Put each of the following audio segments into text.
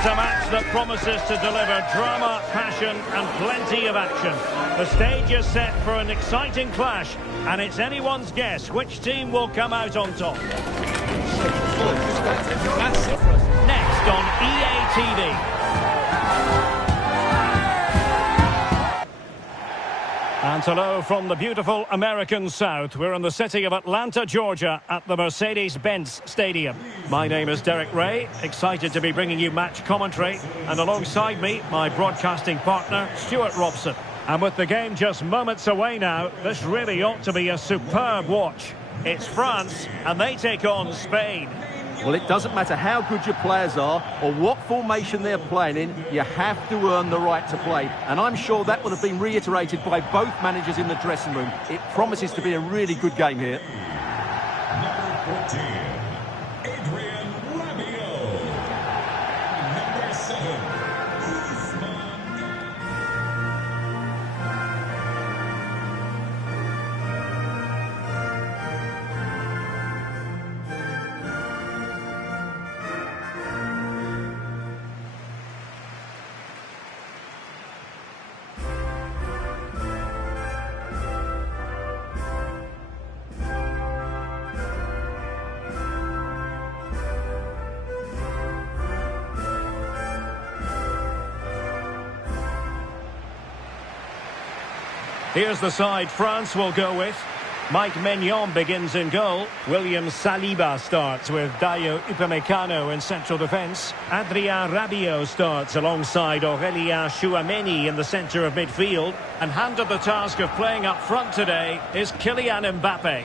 is a match that promises to deliver drama, passion and plenty of action. The stage is set for an exciting clash, and it's anyone's guess which team will come out on top. Next on EA TV. And hello from the beautiful American South. We're in the city of Atlanta, Georgia, at the Mercedes-Benz Stadium. My name is Derek Ray, excited to be bringing you match commentary. And alongside me, my broadcasting partner, Stuart Robson. And with the game just moments away now, this really ought to be a superb watch. It's France, and they take on Spain. Well, it doesn't matter how good your players are or what formation they're playing in, you have to earn the right to play. And I'm sure that would have been reiterated by both managers in the dressing room. It promises to be a really good game here. Number 14, Adrian Rabiot. Number 7, Here's the side France will go with. Mike Maignan begins in goal. William Saliba starts with Dayo Upamecano in central defence. Adrien Rabiot starts alongside Aurélien Tchouameni in the centre of midfield. And handed the task of playing up front today is Kylian Mbappe.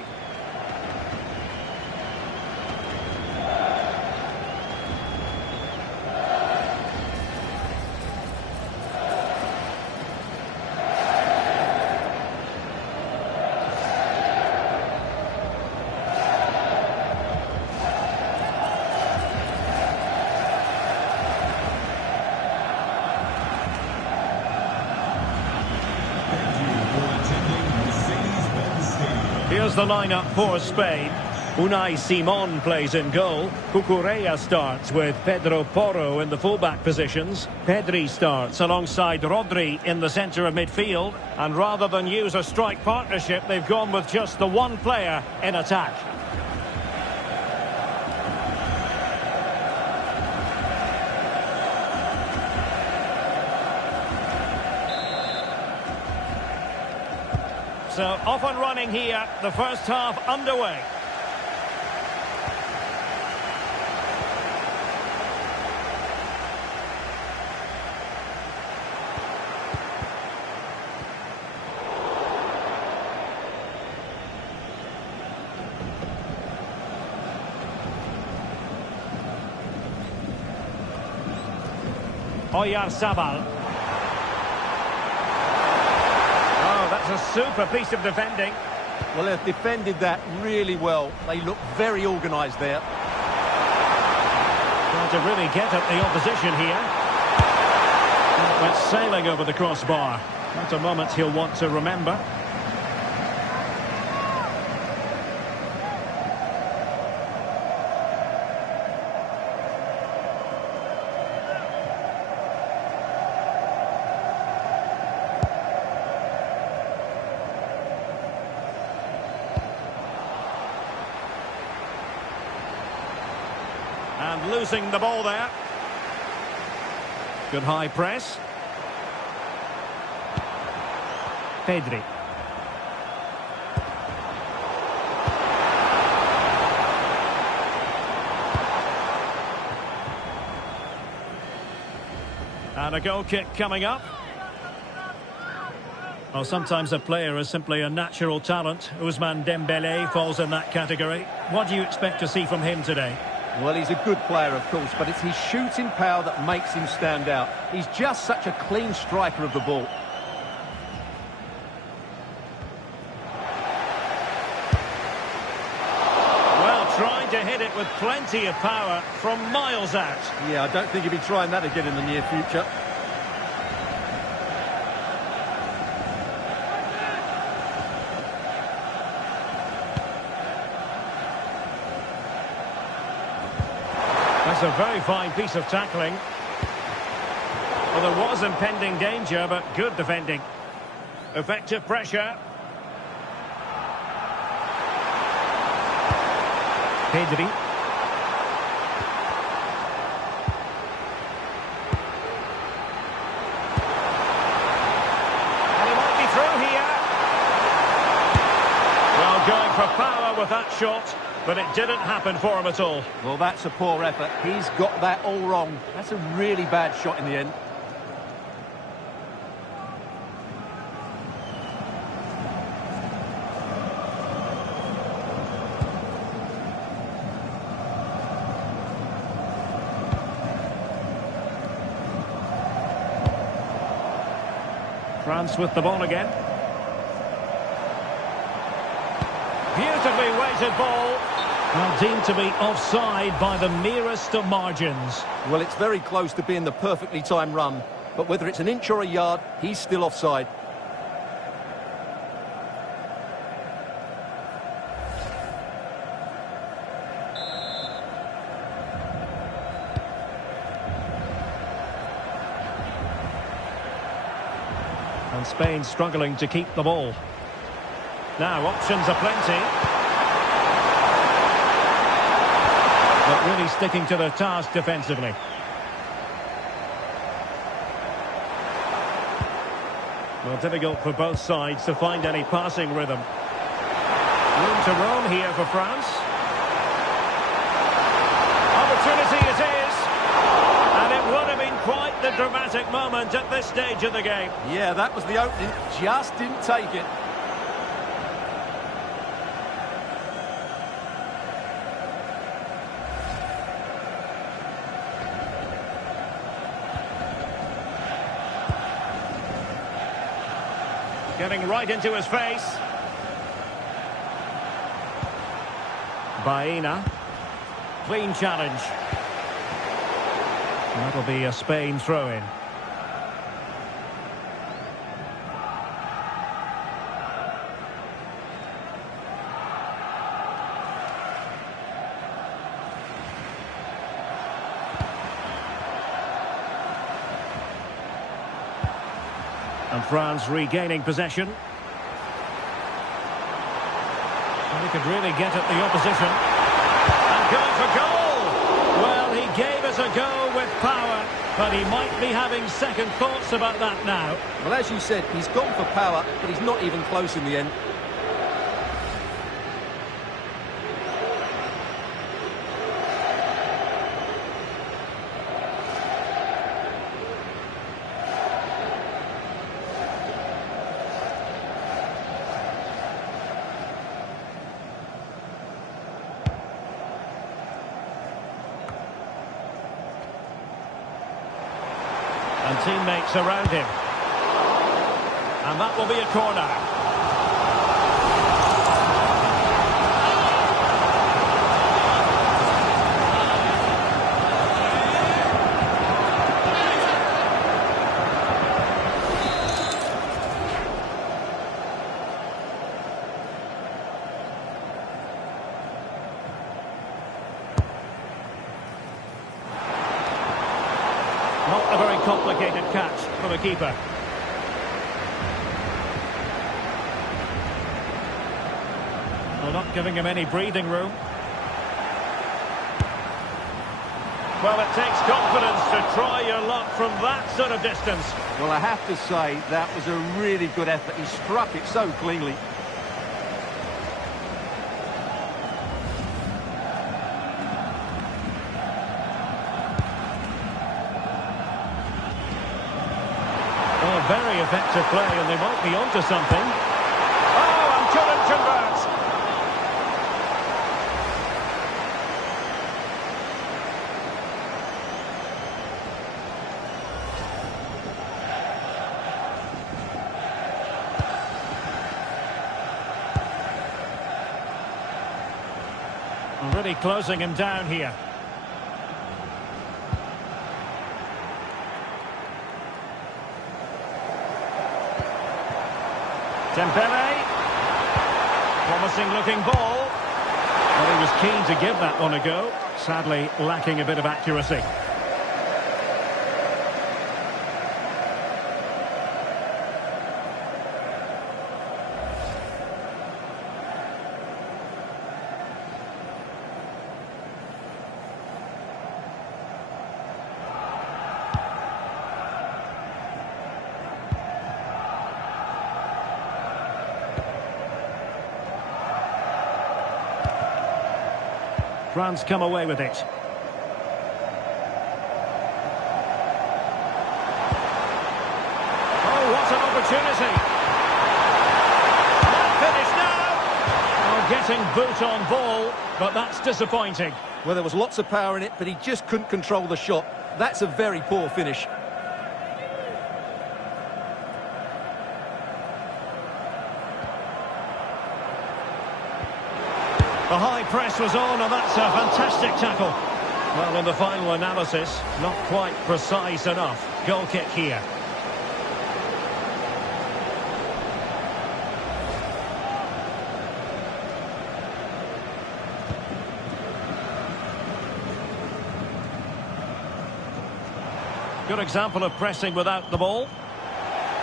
Here's the lineup for Spain. Unai Simon plays in goal. Cucurella starts with Pedro Porro in the fullback positions. Pedri starts alongside Rodri in the centre of midfield. And rather than use a strike partnership, they've gone with just the one player in attack. So off and running here, the first half underway. Oyarzabal. A super piece of defending. Well, they've defended that really well. They look very organised there. Trying to really get at the opposition here. Went sailing over the crossbar. That's a moment he'll want to remember. And losing the ball there. Good high press. Pedri. And a goal kick coming up. Well, sometimes a player is simply a natural talent. Ousmane Dembélé falls in that category. What do you expect to see from him today? Well, he's a good player, of course, but it's his shooting power that makes him stand out. He's just such a clean striker of the ball. Well, trying to hit it with plenty of power from miles out. Yeah, I don't think he'll be trying that again in the near future. That's a very fine piece of tackling. Well, there was impending danger, but good defending. Effective pressure. Pedri. And he might be through here. Well, going for power with that shot, but it didn't happen for him at all. Well, that's a poor effort. He's got that all wrong. That's a really bad shot in the end. France with the ball again. Beautifully weighted ball. Well, deemed to be offside by the merest of margins. Well, it's very close to being the perfectly timed run. But whether it's an inch or a yard, he's still offside. And Spain struggling to keep the ball. Now, options are plenty. But really sticking to their task defensively. Well, difficult for both sides to find any passing rhythm. Room to roam here for France. Opportunity it is. And it would have been quite the dramatic moment at this stage of the game. Yeah, that was the opening. Just didn't take it. Getting right into his face. Baena. Clean challenge. That'll be a Spain throw-in. And France regaining possession. And he could really get at the opposition. And going for goal! Well, he gave us a go with power, but he might be having second thoughts about that now. Well, as you said, he's gone for power, but he's not even close in the end. And teammates around him. And that will be a corner. Not a very complicated catch for the keeper. Well, not giving him any breathing room. Well, it takes confidence to try your luck from that sort of distance. Well, I have to say, that was a really good effort. He struck it so cleanly. Very effective play, and they might be onto something. Oh, and couldn't convert. Really closing him down here. Dembele. Promising looking ball. Well, he was keen to give that one a go. Sadly, lacking a bit of accuracy. France come away with it. Oh, what an opportunity. Finish now. Oh, getting boot on ball, but that's disappointing. Well, there was lots of power in it, but he just couldn't control the shot. That's a very poor finish. The high press was on, and that's a fantastic tackle. Well, in the final analysis, not quite precise enough. Goal kick here. Good example of pressing without the ball.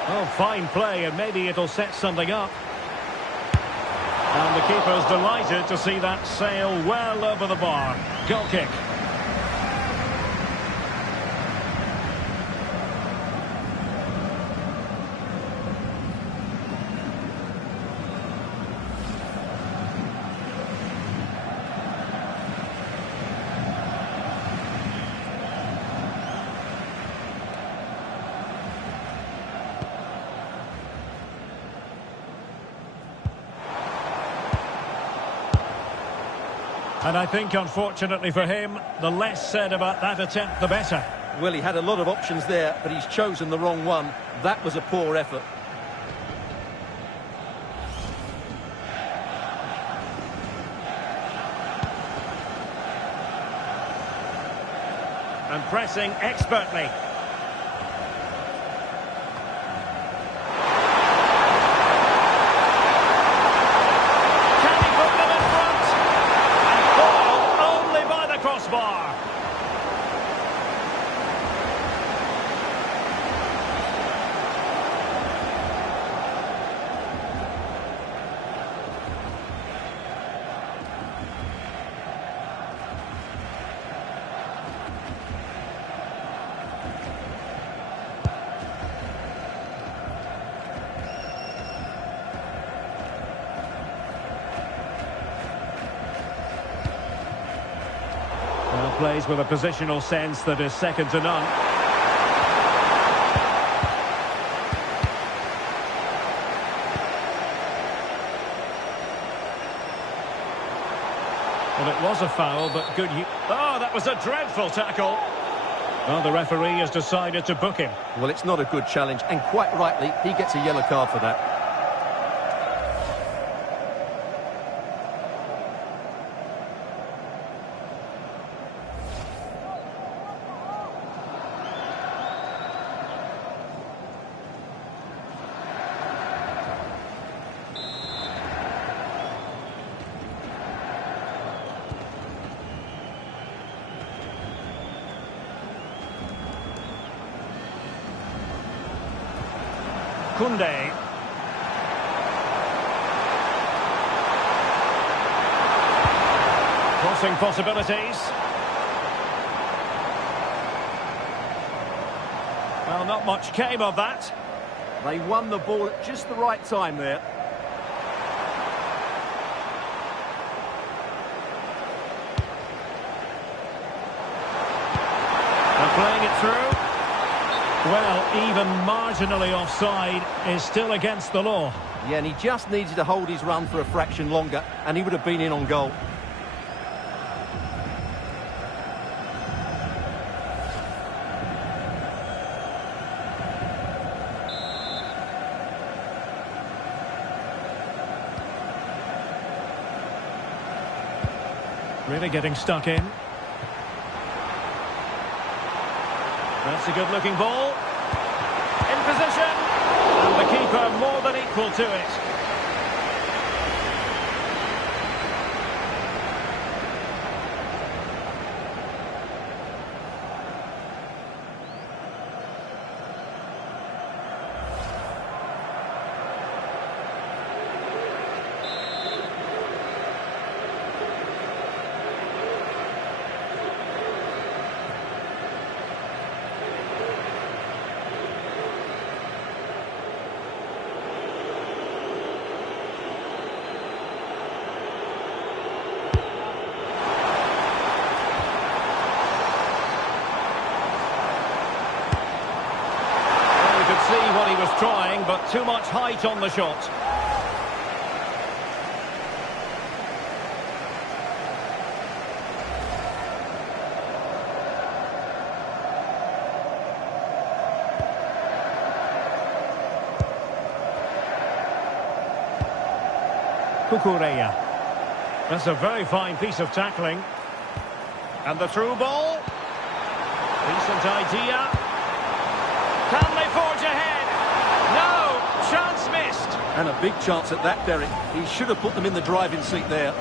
Oh, fine play, and maybe it'll set something up. And the keeper's delighted to see that sail well over the bar. Goal kick. And I think, unfortunately for him, the less said about that attempt, the better. Well, he had a lot of options there, but he's chosen the wrong one. That was a poor effort. And pressing expertly. Crossbar. Plays with a positional sense that is second to none. Well, it was a foul, but good. Oh, that was a dreadful tackle. Well, the referee has decided to book him. Well, it's not a good challenge, and quite rightly, he gets a yellow card for that. Kunde. Crossing possibilities. Well, not much came of that. They won the ball at just the right time there. And playing it through. Well, even marginally offside is still against the law. Yeah, and he just needed to hold his run for a fraction longer, and he would have been in on goal. Really getting stuck in. That's a good-looking ball. In position. And the keeper more than equal to it. see what he was trying, but too much height on the shot. Kukureya. That's a very fine piece of tackling. And the through ball. Decent idea. Can they forge ahead? No! Chance missed. And a big chance at that, Derek. He should have put them in the driving seat there.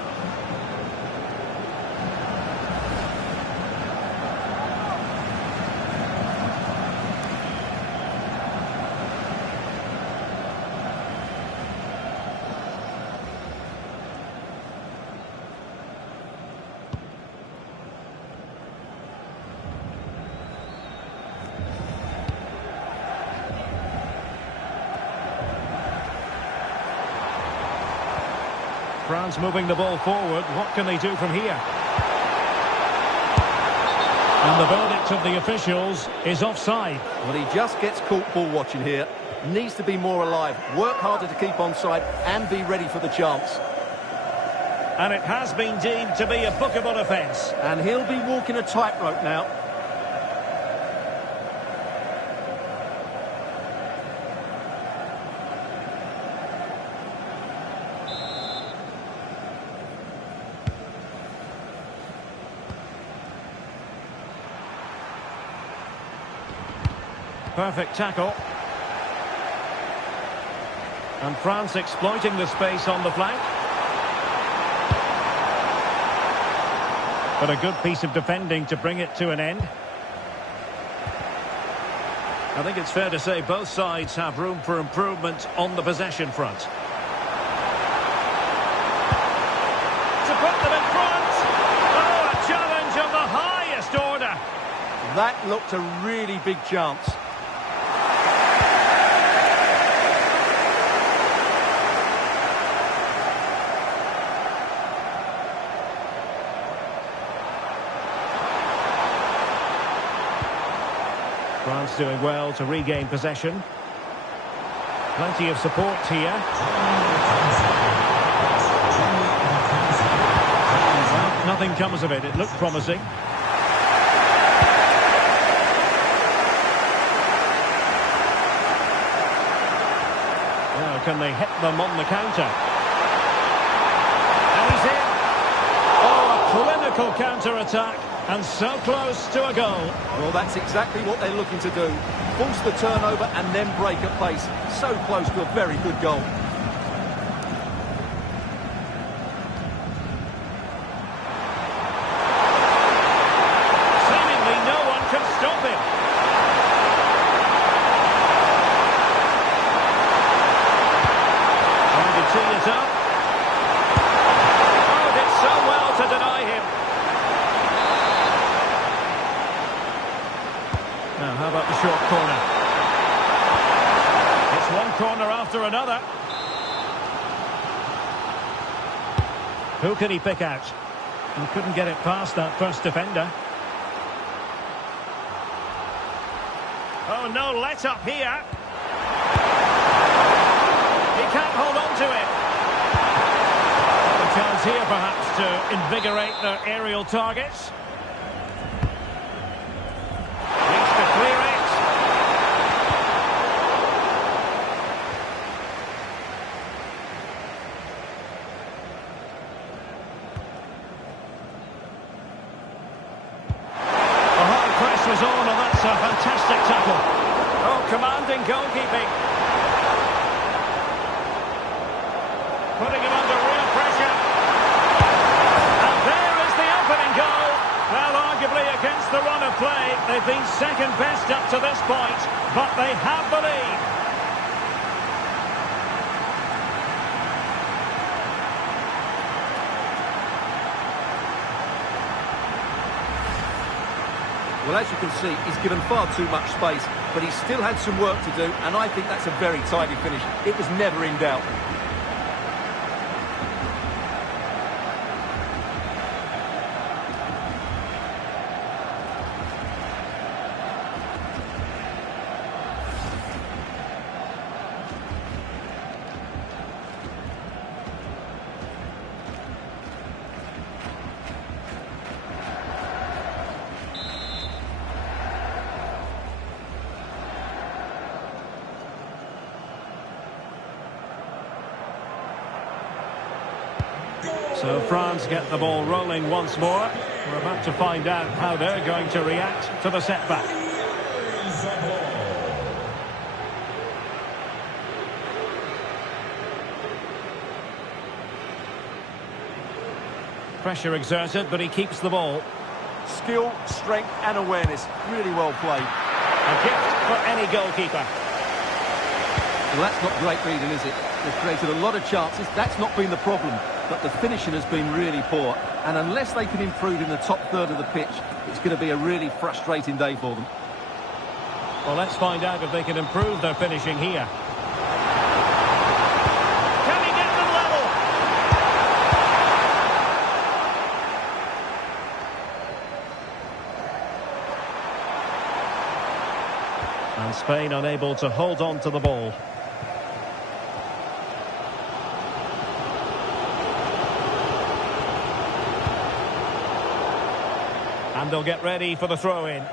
France moving the ball forward. What can they do from here? And the verdict of the officials is offside. Well, he just gets caught ball watching here. Needs to be more alive, work harder to keep onside and be ready for the chance. And it has been deemed to be a bookable offence. And he'll be walking a tightrope now. Perfect tackle. And France exploiting the space on the flank. But a good piece of defending to bring it to an end. I think it's fair to say both sides have room for improvement on the possession front. To put them in front. Oh, a challenge of the highest order. That looked a really big chance. France doing well to regain possession. Plenty of support here. Well, nothing comes of it. It looked promising. Now, can they hit them on the counter? And he's in. Oh, a clinical counter-attack. And so close to a goal. Well, that's exactly what they're looking to do. Force the turnover and then break at pace. So close to a very good goal. Seemingly no one can stop him. Trying to tee it up. Oh, did so well to deny him. Now, how about the short corner? It's one corner after another. Who can he pick out? He couldn't get it past that first defender. Oh, no let-up here. He can't hold on to it. A chance here, perhaps, to invigorate their aerial targets. Was on, and that's a fantastic tackle. Oh, commanding goalkeeping. Putting him under real pressure. And there is the opening goal. Well, arguably against the run of play, they've been second best up to this point, but they have the lead. Well, as you can see, he's given far too much space, but he still had some work to do, and I think that's a very tidy finish. It was never in doubt. So France get the ball rolling once more. We're about to find out how they're going to react to the setback. Pressure exerted, but he keeps the ball. Skill, strength and awareness. Really well played. A gift for any goalkeeper. Well, that's not great reading, is it? They've created a lot of chances. That's not been the problem. But the finishing has been really poor. And unless they can improve in the top third of the pitch, it's going to be a really frustrating day for them. Well, let's find out if they can improve their finishing here. Can he get them level? And Spain unable to hold on to the ball. And they'll get ready for the throw-in.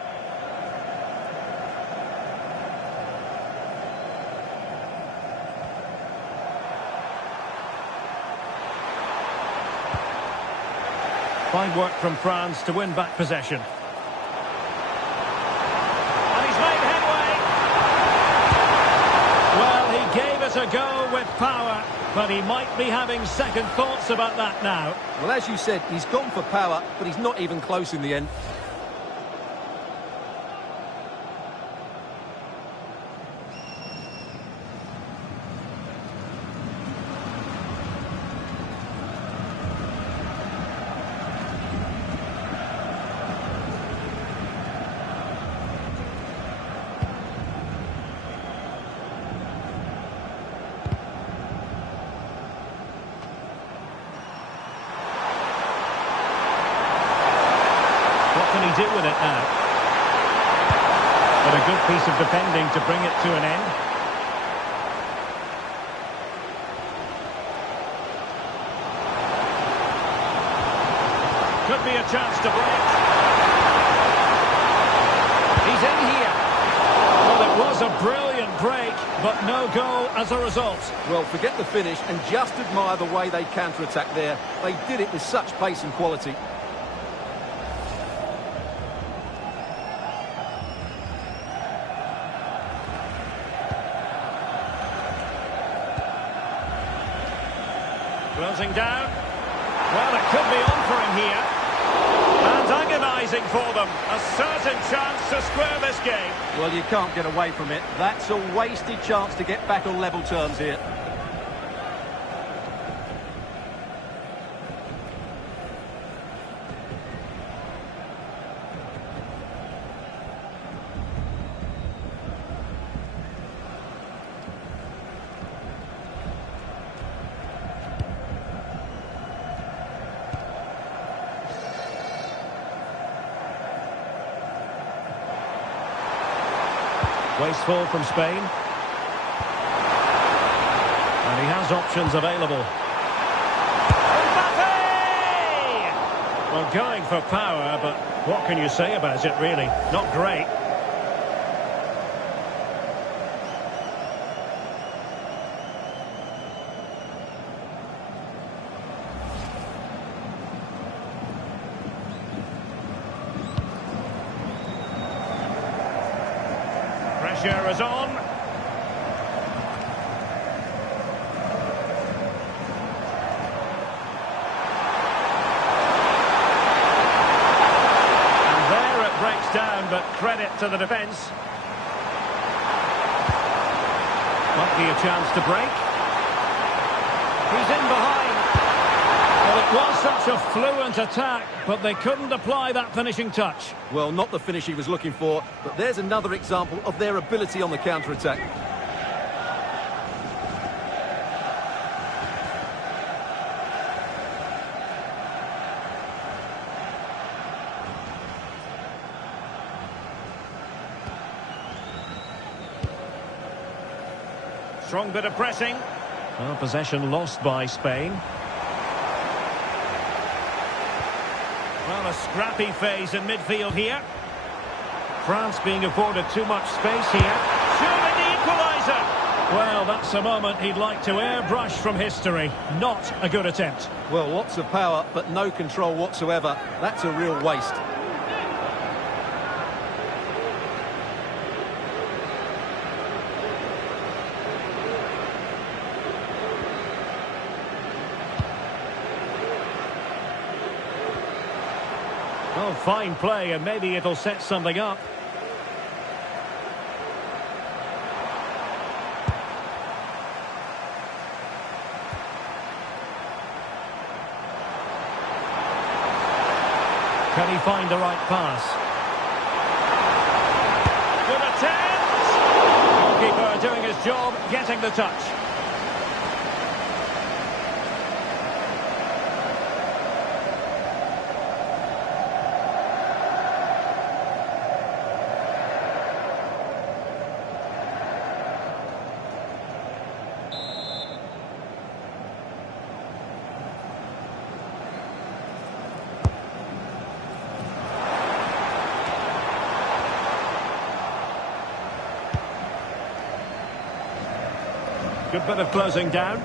Fine work from France to win back possession. And he's made headway. Well, he gave it a go with power, but he might be having second thoughts about that now. Well, as you said, he's gone for power, but he's not even close in the end. What can he do with it now? But a good piece of defending to bring it to an end. Could be a chance to break. He's in here. Well, it was a brilliant break, but no goal as a result. Well, forget the finish and just admire the way they counter-attacked there. They did it with such pace and quality. Closing down. Well, it could be on for him here. And agonising for them. A certain chance to square this game. Well, you can't get away from it. That's a wasted chance to get back on level terms here. Wasteful from Spain. And he has options available. Mbappe! Well, going for power, but what can you say about it, really? Not great. Pressure is on. And there it breaks down, but credit to the defence. Might be a chance to break. He's in behind. Well, it was such a fluent attack, but they couldn't apply that finishing touch. Well, not the finish he was looking for, but there's another example of their ability on the counter-attack. Strong bit of pressing. Well, possession lost by Spain. Well, a scrappy phase in midfield here. France being afforded too much space here. Surely the equaliser. Well, that's a moment he'd like to airbrush from history. Not a good attempt. Well, lots of power, but no control whatsoever. That's a real waste. Oh, fine play, and maybe it'll set something up. Can he find the right pass? Good attempt! Goalkeeper doing his job, getting the touch. Good bit of closing down.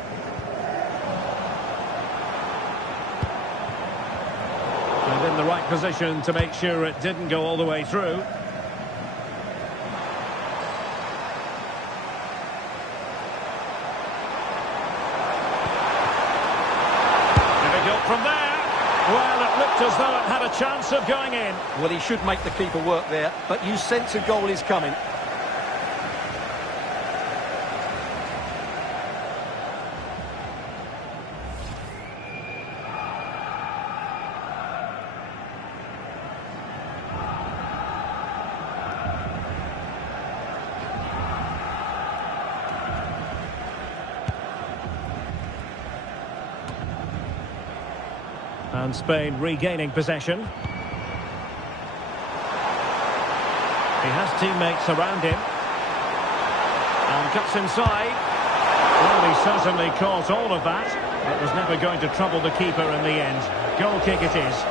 And in the right position to make sure it didn't go all the way through. Difficult from there. Well, it looked as though it had a chance of going in. Well, he should make the keeper work there, but you sense a goal is coming. And Spain regaining possession. He has teammates around him. And cuts inside. Well, he certainly caught all of that. It was never going to trouble the keeper in the end. Goal kick it is.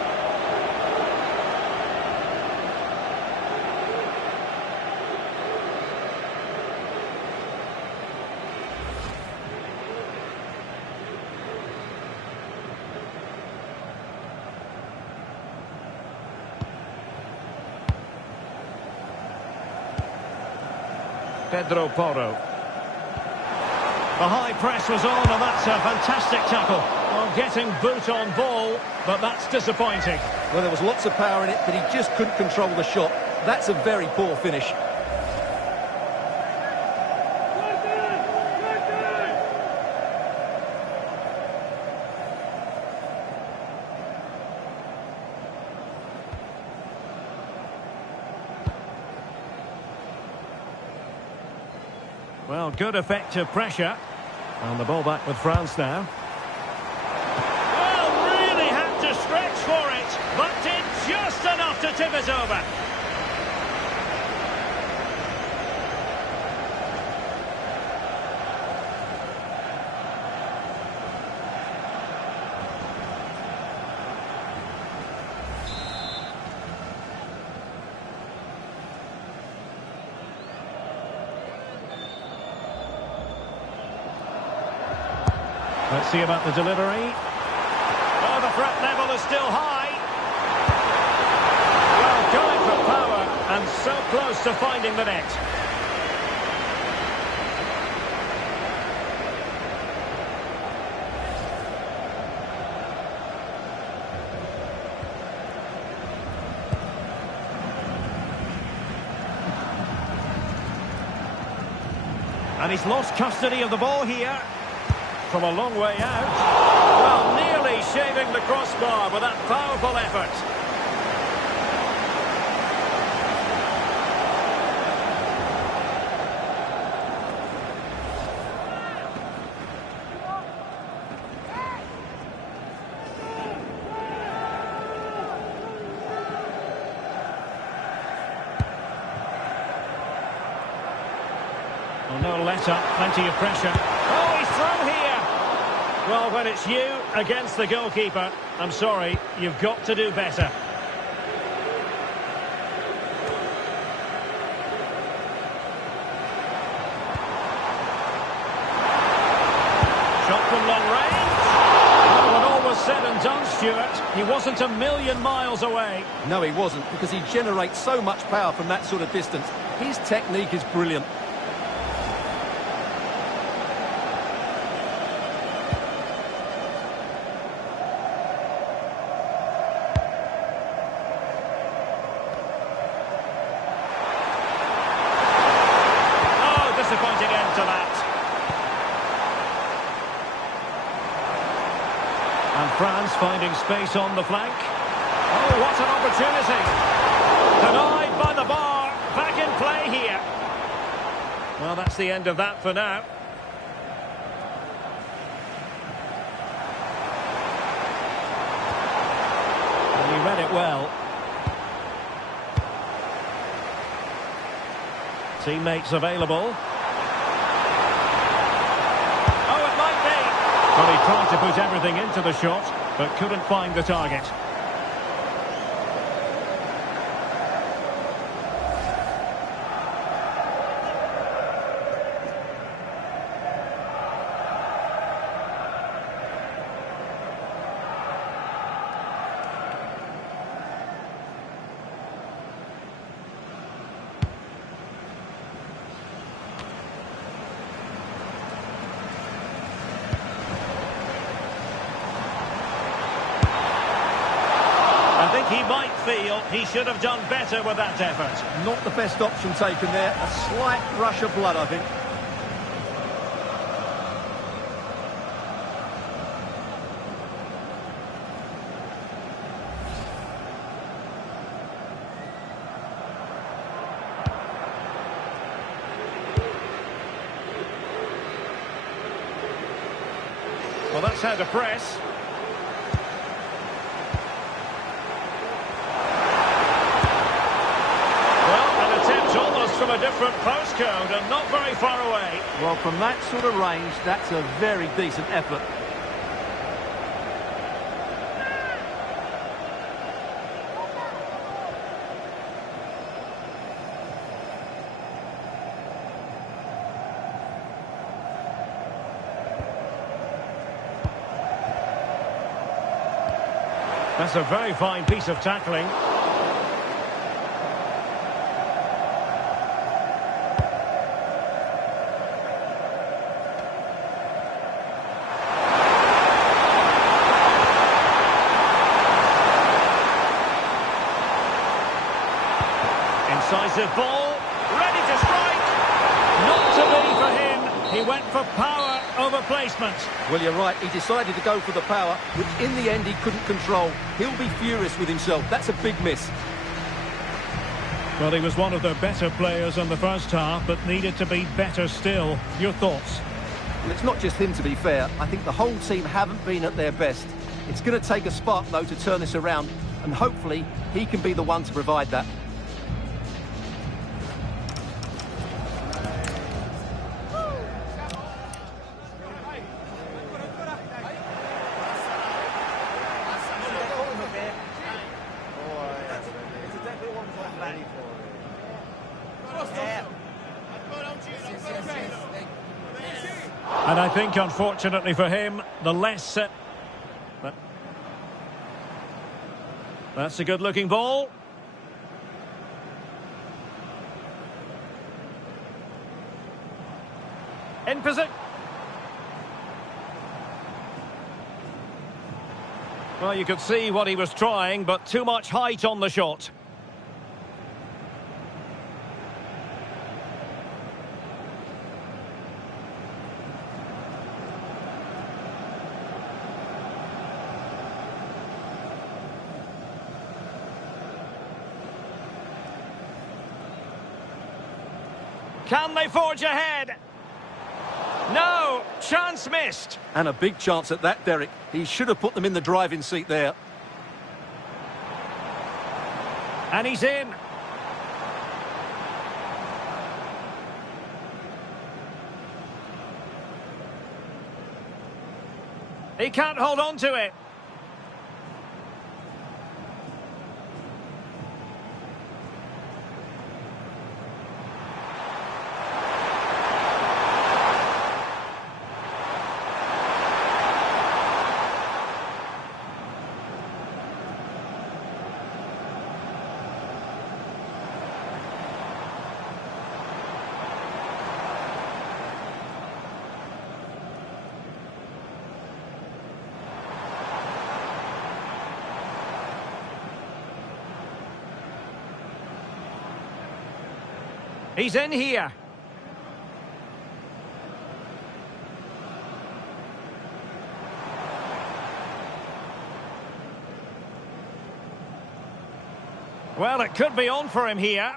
Pedro Porro. The high press was on, and that's a fantastic tackle. Well, getting boot on ball, but that's disappointing. Well, there was lots of power in it, but he just couldn't control the shot. That's a very poor finish. Well, good effective pressure. And the ball back with France now. Well, really had to stretch for it, but did just enough to tip it over. Let's see about the delivery. Oh, the threat level is still high. Well, going for power and so close to finding the net. And he's lost custody of the ball here. From a long way out. Well, nearly shaving the crossbar with that powerful effort. Well, no let up, plenty of pressure. Oh, he's through here. Well, when it's you against the goalkeeper, I'm sorry, you've got to do better. from long range. Well, when all was said and done, Stuart, he wasn't a million miles away. No, he wasn't, because he generates so much power from that sort of distance. His technique is brilliant. Disappointing end to that. And France finding space on the flank. Oh, what an opportunity. Denied by the bar. Back in play here. Well, that's the end of that for now. And he read it well. Teammates available. Well, he tried to put everything into the shot, but couldn't find the target. He might feel he should have done better with that effort. Not the best option taken there. A slight rush of blood, I think. Well, that's how to press. From a different postcode and not very far away. Well, from that sort of range, that's a very decent effort. That's a very fine piece of tackling. Incisive ball, ready to strike. Not to be for him. He went for power over placement. Well, you're right. He decided to go for the power, which in the end he couldn't control. He'll be furious with himself. That's a big miss. Well, he was one of the better players in the first half, but needed to be better still. Your thoughts? Well, it's not just him, to be fair. I think the whole team haven't been at their best. It's going to take a spark, though, to turn this around, and hopefully he can be the one to provide that. And I think, unfortunately for him, the less... That's a good-looking ball. In position. Well, you could see what he was trying, but too much height on the shot. Can they forge ahead? No, chance missed. And a big chance at that, Derek. He should have put them in the driving seat there. And he's in. He can't hold on to it. He's in here. Well, it could be on for him here.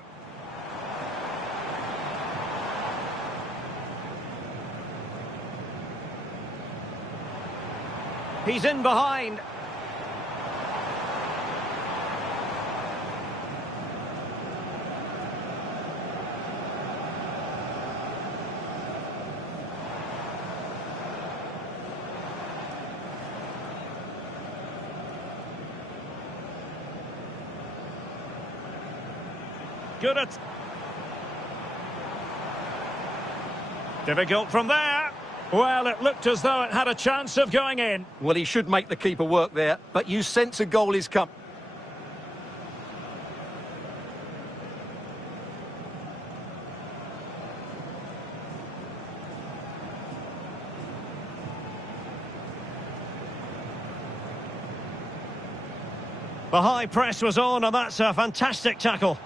He's in behind. Good at... Difficult from there. Well, it looked as though it had a chance of going in. Well, he should make the keeper work there, but you sense a goal is coming. The high press was on, and that's a fantastic tackle.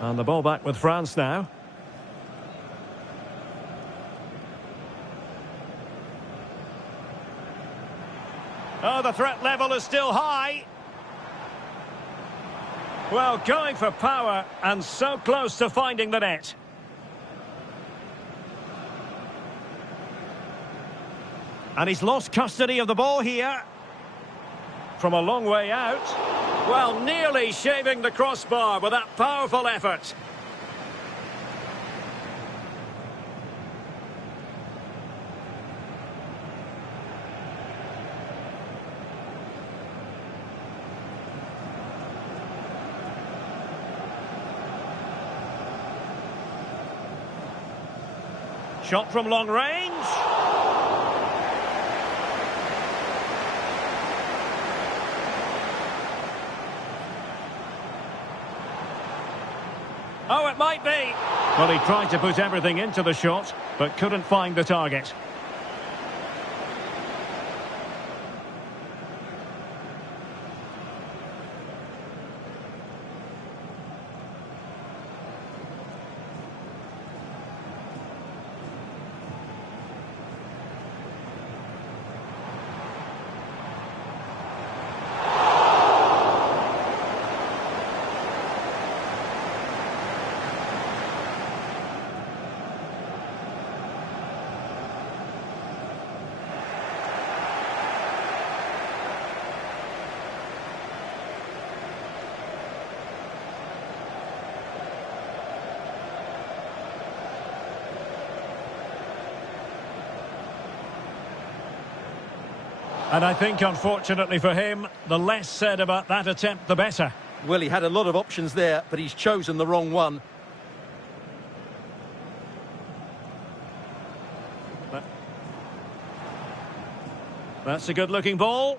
And the ball back with France now. Oh, the threat level is still high. Well, going for power and so close to finding the net. And he's lost custody of the ball here. From a long way out. Well, nearly shaving the crossbar with that powerful effort. Shot from long range. Oh, it might be. Well, he tried to put everything into the shot, but couldn't find the target. And I think, unfortunately for him, the less said about that attempt, the better. Well, he had a lot of options there, but he's chosen the wrong one. That's a good-looking ball.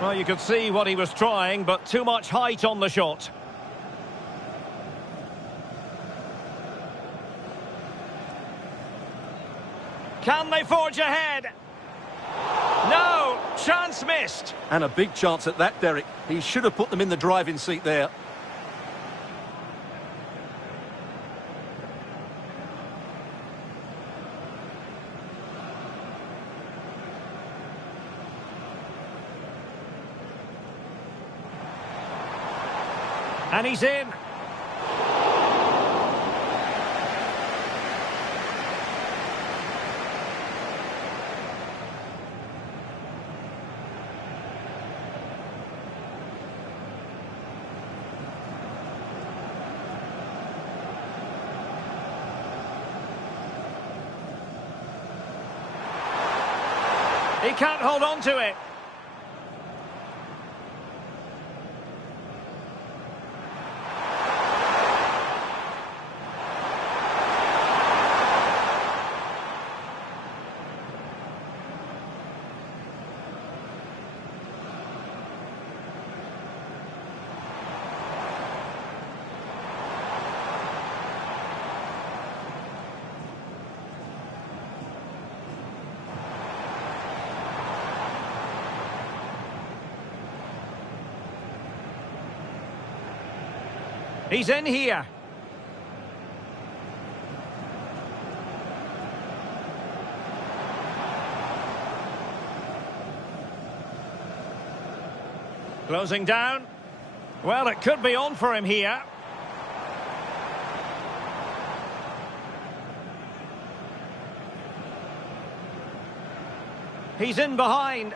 Well, you could see what he was trying, but too much height on the shot. Can they forge ahead? No! Chance missed! And a big chance at that, Derek. He should have put them in the driving seat there. And he's in. He can't hold on to it. He's in here. Closing down. Well, it could be on for him here. He's in behind.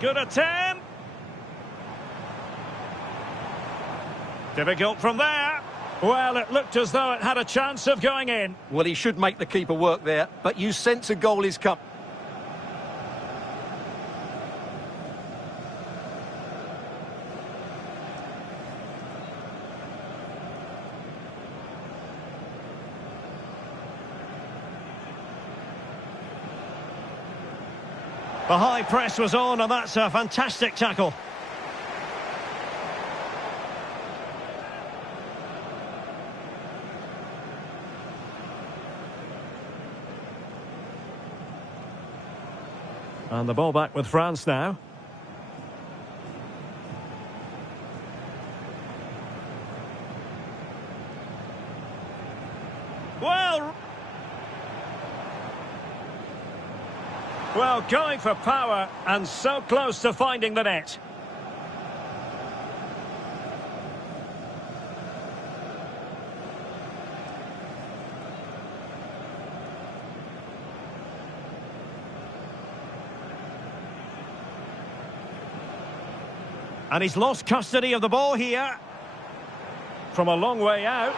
Good attempt. Difficult from there. Well, it looked as though it had a chance of going in. Well, he should make the keeper work there, but you sense a goal is coming. The high press was on, and that's a fantastic tackle. And the ball back with France now. Well, going for power and so close to finding the net. And he's lost custody of the ball here. From a long way out.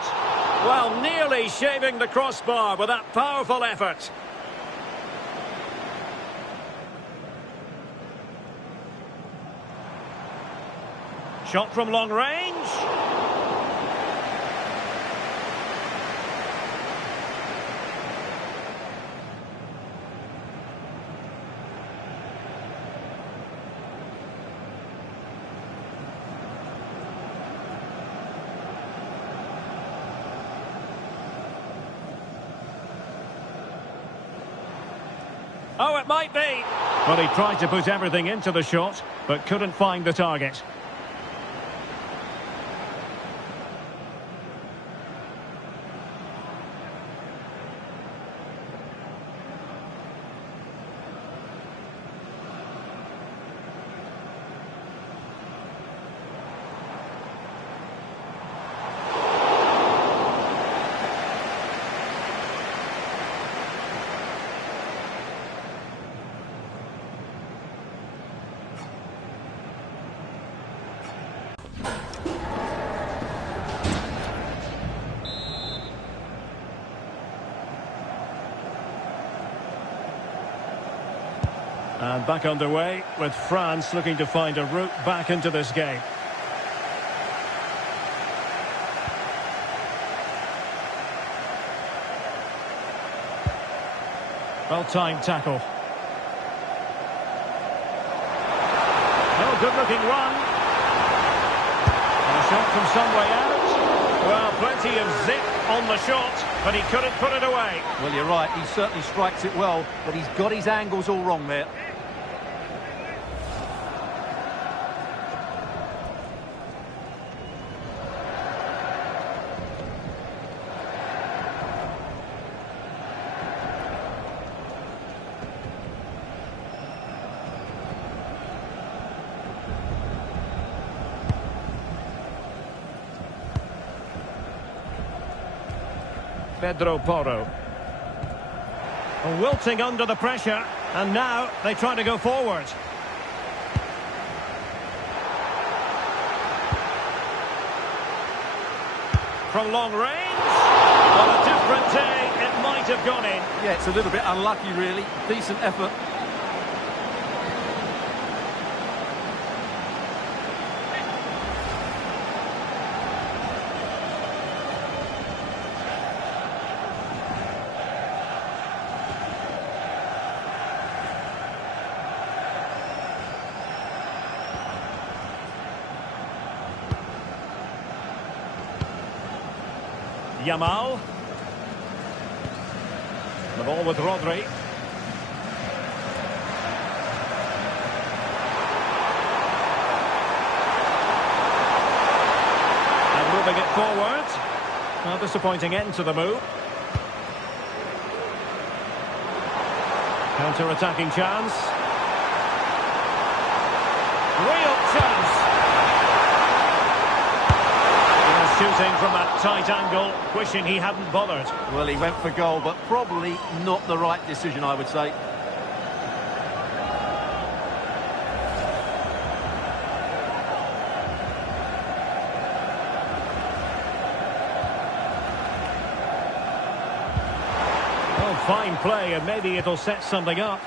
Well, nearly shaving the crossbar with that powerful effort. Shot from long range. Oh, it might be. Well, he tried to put everything into the shot, but couldn't find the target. And back underway with France looking to find a route back into this game. Well-timed tackle. Oh, good-looking run. And a shot from some way out. Well, plenty of zip on the shot, but he couldn't put it away. Well, you're right. He certainly strikes it well, but he's got his angles all wrong there. Pedro Porro. Wilting under the pressure, and now they try to go forward. From long range, on a different day, it might have gone in. Yeah, it's a little bit unlucky, really. Decent effort. Yamal. The ball with Rodri. And moving it forward. A disappointing end to the move. Counter-attacking chance. Real chance. Shooting from that tight angle, wishing he hadn't bothered. Well, he went for goal, but probably not the right decision, I would say. Oh, fine play, and maybe it'll set something up.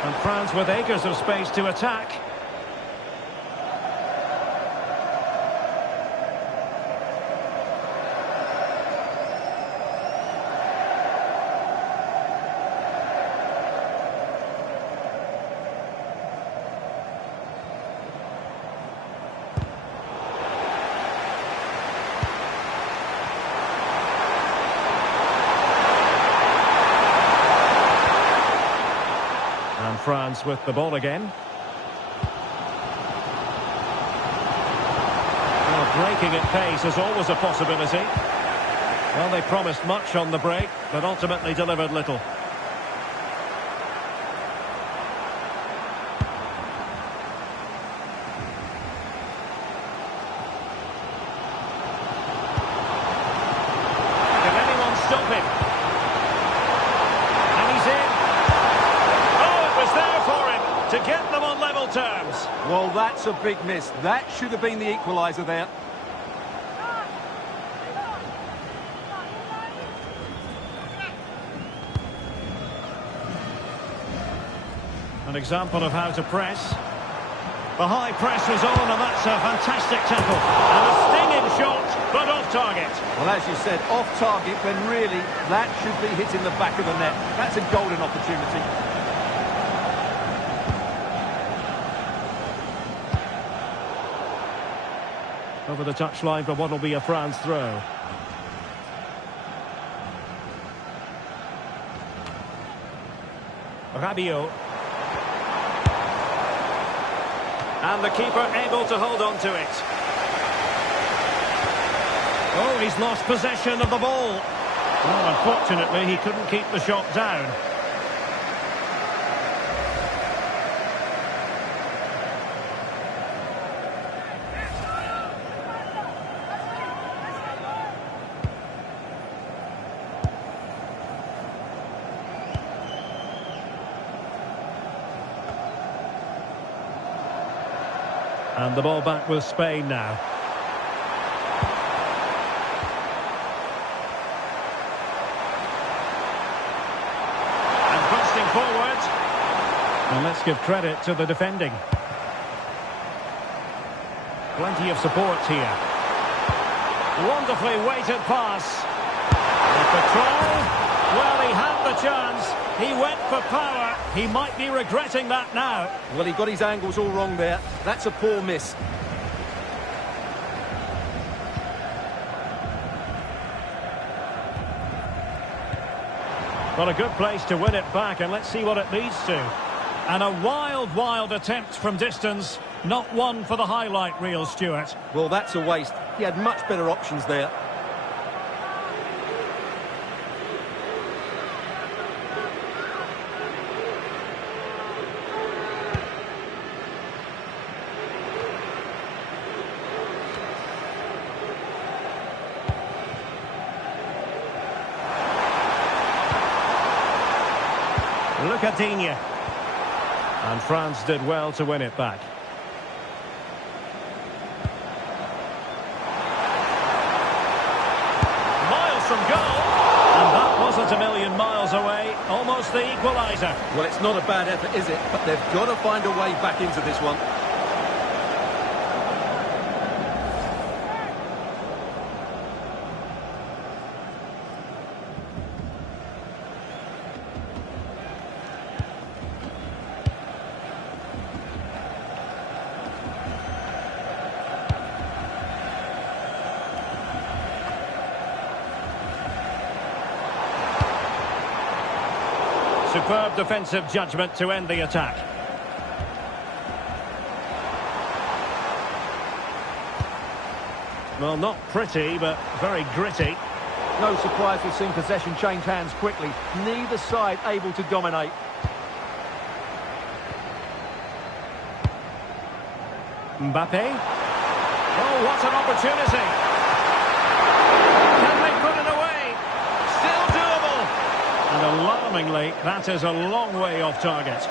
And France with acres of space to attack. France with the ball again. Well, breaking at pace is always a possibility. Well, they promised much on the break, but ultimately delivered little. Can anyone stop him? And he's in. There for him to get them on level terms. Well, that's a big miss. That should have been the equaliser there. An example of how to press. The high press was on, and that's a fantastic tackle. And a stinging shot, but off target. Well, as you said, off target, when really that should be hitting the back of the net. That's a golden opportunity. Over the touchline for what will be a France throw. Rabiot. And the keeper able to hold on to it. Oh, he's lost possession of the ball. Well, unfortunately, he couldn't keep the shot down. And the ball back with Spain now. And bursting forward. And let's give credit to the defending. Plenty of support here. Wonderfully weighted pass. With the try, well, he had the chance. He went for power. He might be regretting that now. Well, he got his angles all wrong there. That's a poor miss. Well, a good place to win it back, and let's see what it leads to. And a wild, wild attempt from distance. Not one for the highlight reel, Stuart. Well, that's a waste. He had much better options there. Look at Digne. And France did well to win it back. Miles from goal. And that wasn't a million miles away. Almost the equaliser. Well, it's not a bad effort, is it? But they've got to find a way back into this one. Superb defensive judgment to end the attack. Well, not pretty, but very gritty. No surprise we've seen possession change hands quickly. Neither side able to dominate. Mbappe. Oh, what an opportunity. Can they put it away? Still doable. And alarmingly, that is a long way off target.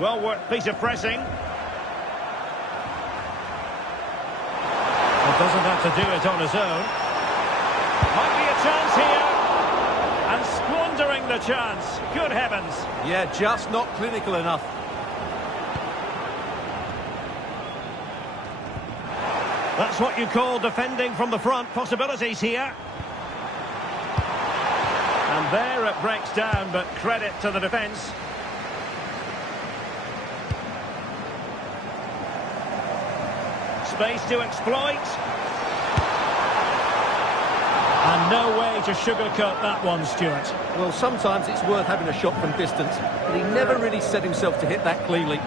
Well worked piece of pressing. It doesn't have to do it on his own. Might be a chance here. And squandering the chance. Good heavens. Yeah, just not clinical enough. That's what you call defending from the front. Possibilities here. And there it breaks down, but credit to the defence. Space to exploit. And no way to sugarcoat that one, Stuart. Well, sometimes it's worth having a shot from distance, but he never really set himself to hit that cleanly.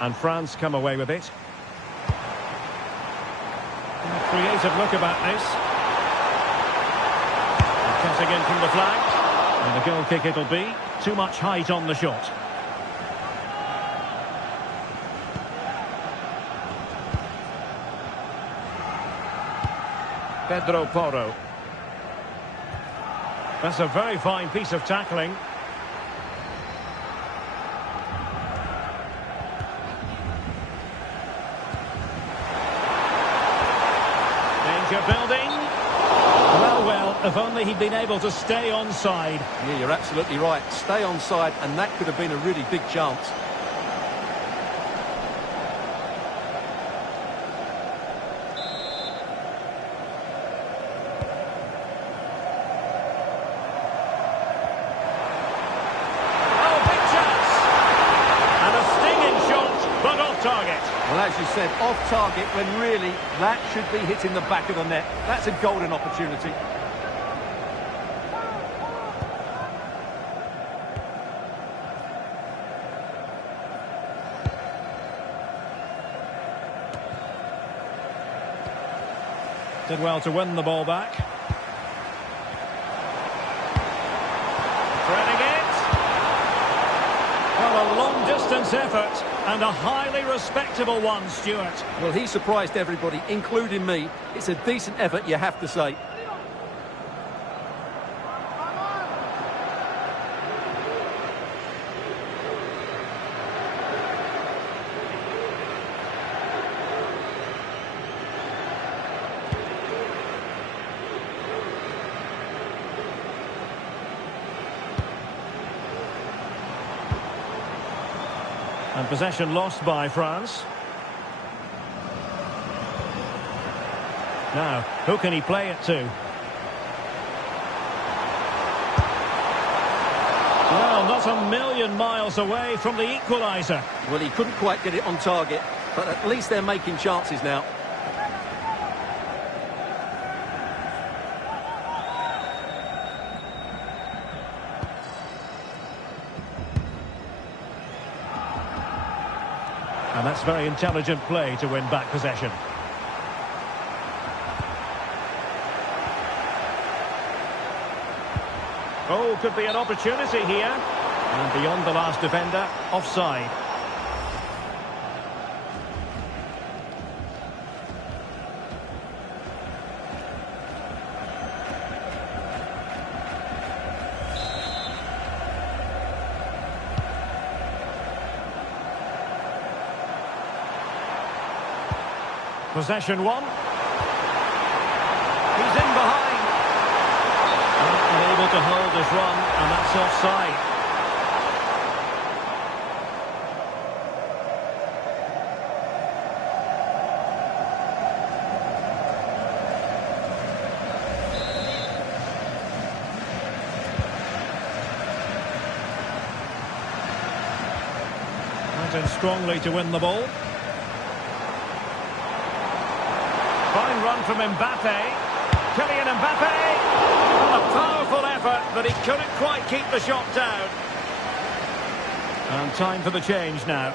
And France come away with it. Creative look about this. Cutting in from the flank. And the goal kick it'll be. Too much height on the shot. Pedro Porro. That's a very fine piece of tackling. Building. Well, if only he'd been able to stay onside. Yeah, you're absolutely right. Stay onside, and that could have been a really big chance. Oh, big chance! And a stinging shot, but off target. Well, as you said, off target when really that should be hitting the back of the net. That's a golden opportunity. Did well to win the ball back. Threading it. Well, a long-distance effort. And a highly respectable one, Stuart. Well, he surprised everybody, including me. It's a decent effort, you have to say. And possession lost by France. Now, who can he play it to? Well, not a million miles away from the equaliser. Well, he couldn't quite get it on target, but at least they're making chances now. And that's very intelligent play to win back possession. Oh, could be an opportunity here. And beyond the last defender, offside. Possession one. He's in behind. Unable Unable to hold his run, and that's offside. In strongly to win the ball. Fine run from Mbappe. Kylian Mbappe. Well, a powerful effort, but he couldn't quite keep the shot down. And time for the change now.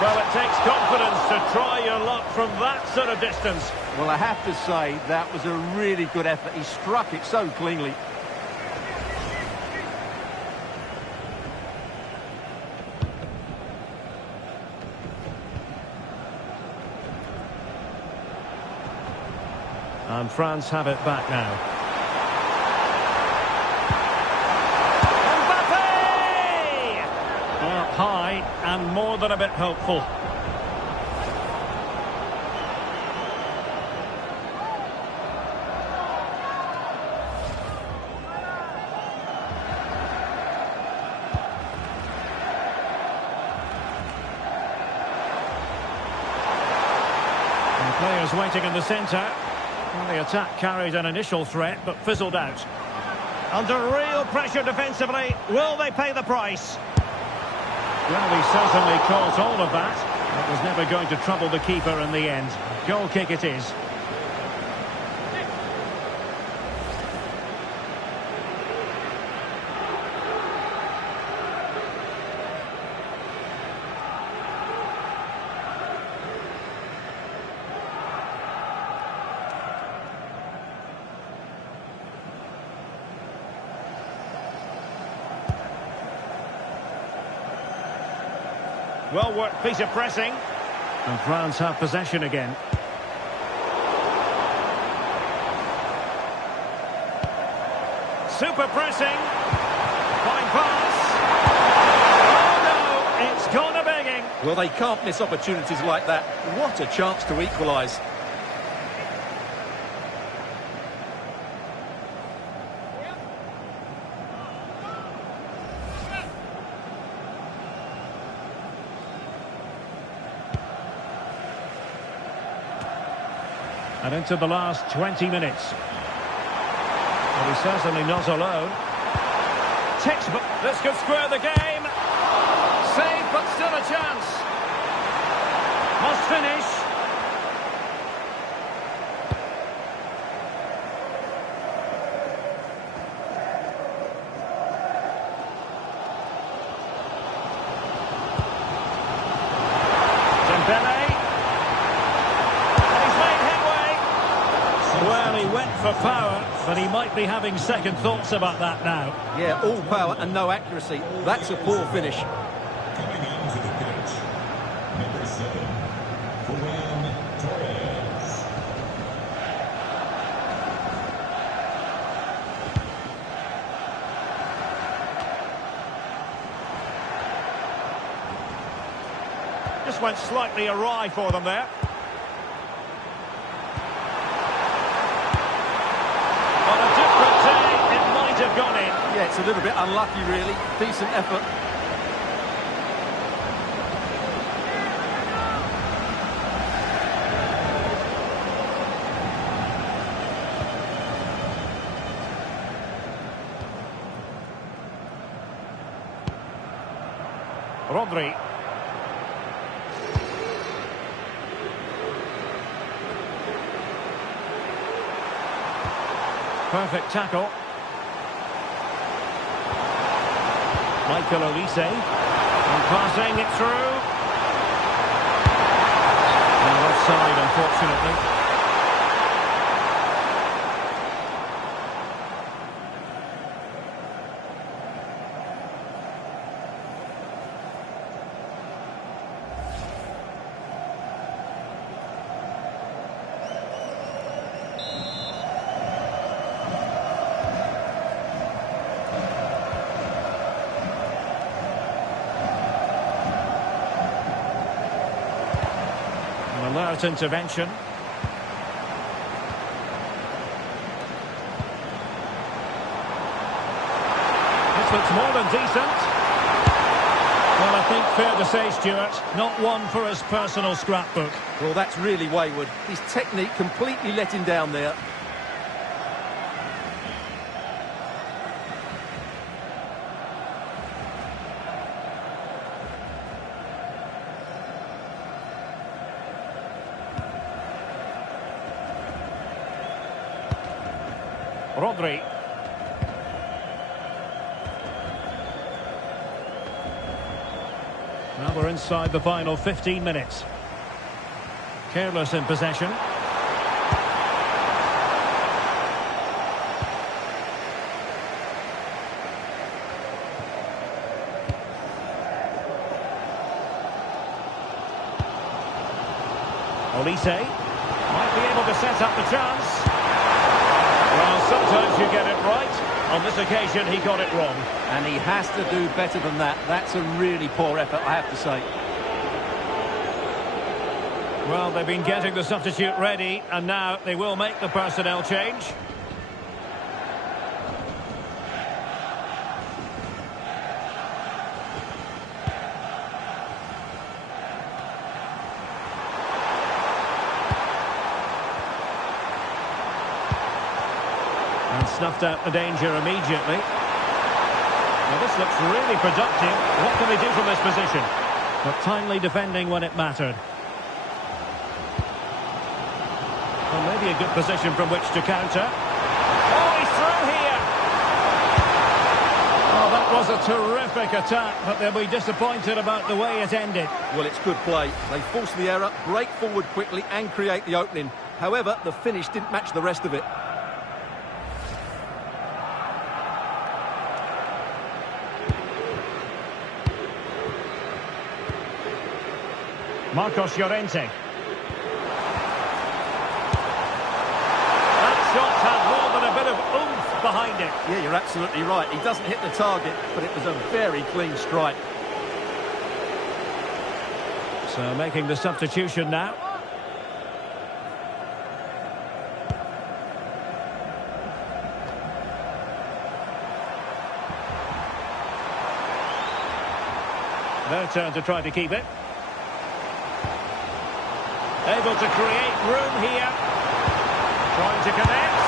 Well, it takes confidence to try your luck from that sort of distance. Well, I have to say, that was a really good effort. He struck it so cleanly. And France have it back now. High and more than a bit hopeful. And players waiting in the centre. Well, the attack carried an initial threat but fizzled out. Under real pressure defensively, will they pay the price? Well, he certainly caused all of that. It was never going to trouble the keeper in the end. Goal kick it is. Well-worked piece of pressing. And France have possession again. Super pressing. Fine pass. Oh no, it's gone a begging. Well, they can't miss opportunities like that. What a chance to equalise. And into the last 20 minutes. Well, he's certainly not alone. Textbook. This could square the game. Save, but still a chance. Must finish. Dembele. Well, he went for power, but he might be having second thoughts about that now. Yeah, all power and no accuracy. That's a poor finish. Coming onto the pitch, number 7, Ferran Torres. Just went slightly awry for them there. Have gone in. Yeah, it's a little bit unlucky, really. Decent effort. Rodri. Perfect tackle. Michael Olise, and passing it through. And offside, unfortunately. Alert intervention. This looks more than decent. Well, I think fair to say, Stuart, not one for his personal scrapbook. Well, that's really wayward. His technique completely let him down there. Rodri. Now we're inside the final 15 minutes. Careless in possession. Olise might be able to set up the chance. Well, sometimes you get it right. On this occasion, he got it wrong. And he has to do better than that. That's a really poor effort, I have to say. Well, they've been getting the substitute ready, and now they will make the personnel change. And snuffed out the danger immediately. Well, this looks really productive. What can they do from this position? But timely defending when it mattered. Well, maybe a good position from which to counter. Oh, he's through here! Oh, that was a terrific attack, but they'll be disappointed about the way it ended. Well, it's good play. They force the error, break forward quickly and create the opening. However, the finish didn't match the rest of it. Marcos Llorente. That shot had more than a bit of oomph behind it. Yeah, you're absolutely right. He doesn't hit the target, but it was a very clean strike. So making the substitution now. Their turn to try to keep it. Able to create room here. Trying to connect.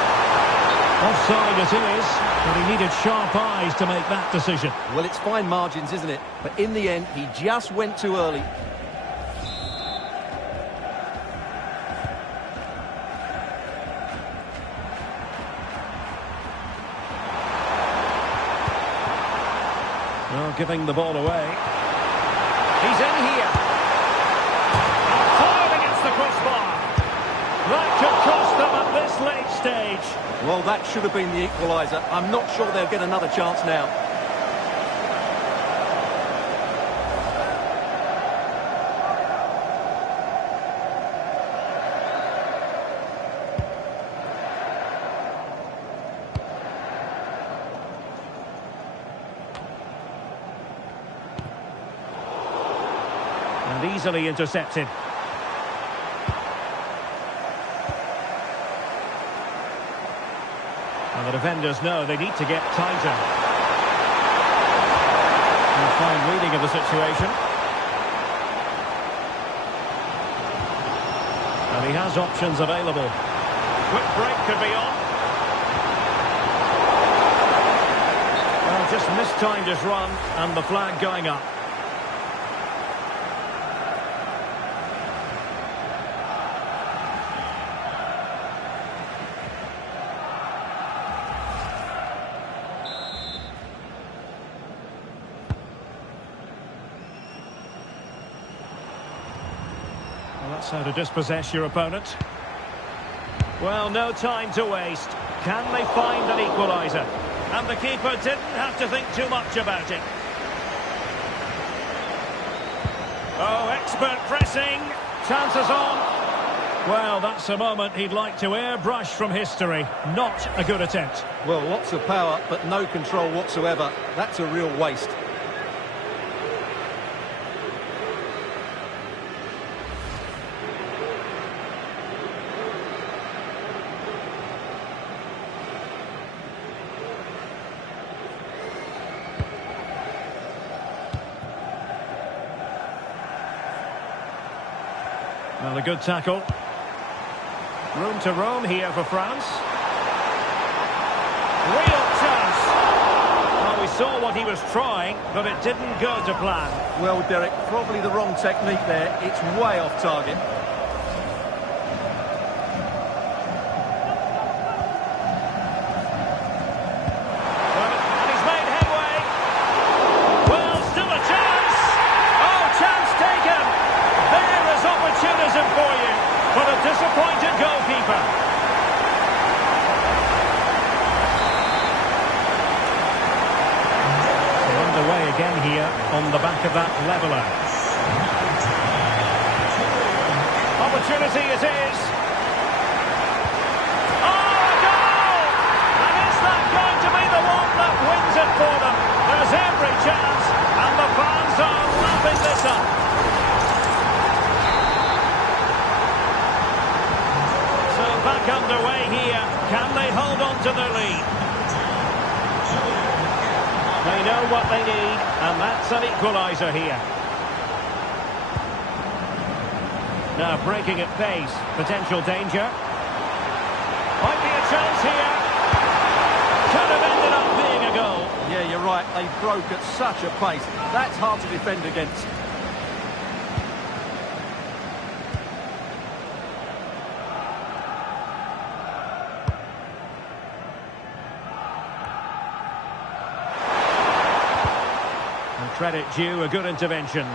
Offside it is, but he needed sharp eyes to make that decision. Well, it's fine margins, isn't it? But in the end, he just went too early. Well, giving the ball away. He's in here. The crossbar. That could cost them at this late stage. Well, that should have been the equaliser. I'm not sure they'll get another chance now. And easily intercepted. And the defenders know they need to get tighter. And a fine reading of the situation. And he has options available. Quick break could be on. Well, just mistimed his run, and the flag going up. That's how to dispossess your opponent. Well, no time to waste. Can they find an equaliser? And the keeper didn't have to think too much about it. Oh, expert pressing. Chances on. Well, that's a moment he'd like to airbrush from history. Not a good attempt. Well, lots of power, but no control whatsoever. That's a real waste. Well, a good tackle. Room to roam here for France. Real chance. Well, we saw what he was trying, but it didn't go to plan. Well, Derek, probably the wrong technique there. It's way off target. Well, and he's made headway. Well, still a chance. Oh, chance taken. There is opportunism for you, but a disappointed goalkeeper. Away again here on the back of that leveller. Opportunity it is. Oh, a goal! And is that going to be the one that wins it for them? There's every chance, and the fans are lapping this up. So back underway here. Can they hold on to their lead? They know what they need, and that's an equaliser here. Now breaking at pace, potential danger. Might be a chance here. Could have ended up being a goal. Yeah, you're right. They broke at such a pace. That's hard to defend against. Credit due, a good intervention.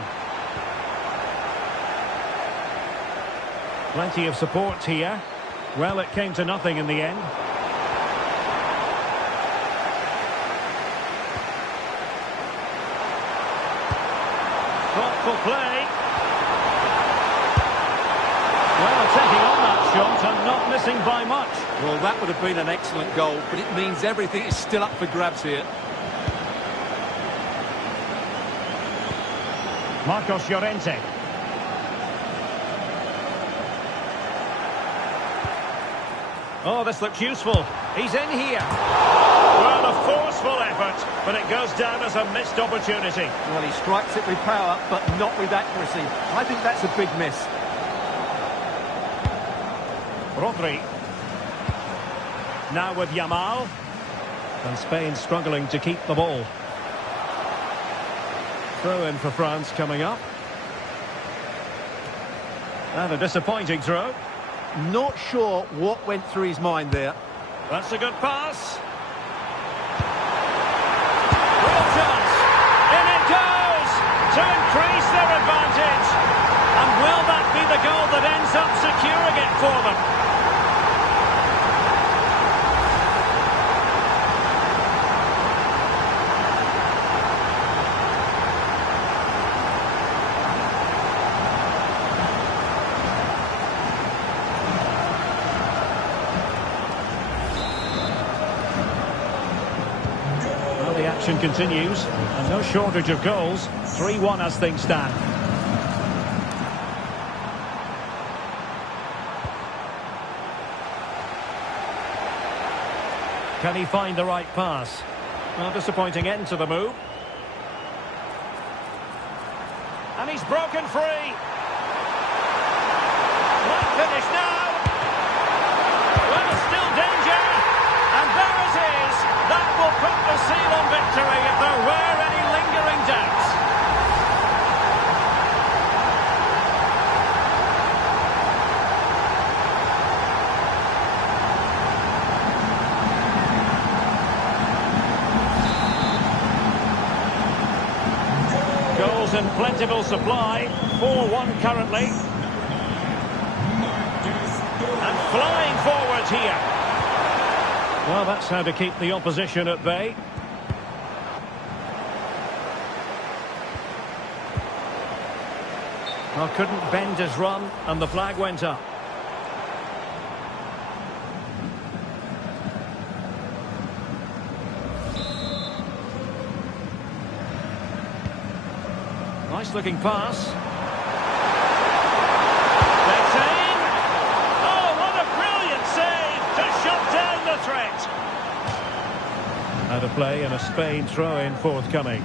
Plenty of support here. Well, it came to nothing in the end. Thoughtful play. Well, taking on that shot and not missing by much. Well, that would have been an excellent goal, but it means everything is still up for grabs here. Marcos Llorente. Oh, this looks useful. He's in here. Well, a forceful effort, but it goes down as a missed opportunity. Well, he strikes it with power, but not with accuracy. I think that's a big miss. Rodri. Now with Yamal. And Spain struggling to keep the ball. Throw in for France coming up. And a disappointing throw. Not sure what went through his mind there. That's a good pass. Real chance. In it goes to increase their advantage. And will that be the goal that ends up securing it for them? Action continues, and no shortage of goals. 3-1 as things stand. Can he find the right pass? Well, disappointing end to the move. And he's broken free. Might finish now. Well, still danger. And there it is. That will put the seal on victory if there were any lingering doubts. Goals in plentiful supply. 4-1 currently. And flying forwards here. Well, that's how to keep the opposition at bay. Well, couldn't bend his run, and the flag went up. Nice looking pass. Takes aim. Oh, what a brilliant save to shut down the threat. Out of play and a Spain throw-in forthcoming.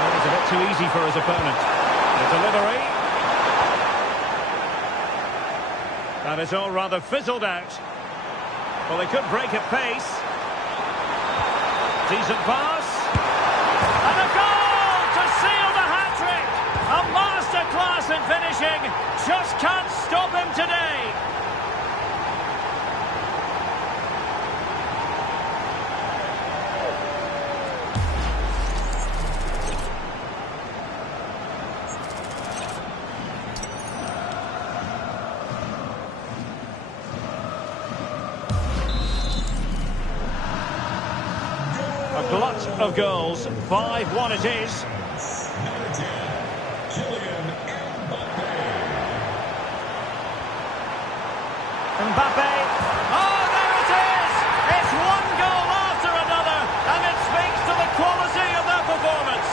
That was a bit too easy for his opponent. The delivery. And it's all rather fizzled out. Well, they could break at pace. Decent pass. And a goal to seal the hat-trick! A masterclass in finishing. Just can't stop him today. A glut of goals. 5-1 it is. Number 10, Kylian Mbappe. Oh, there it is! It's one goal after another, and it speaks to the quality of that performance.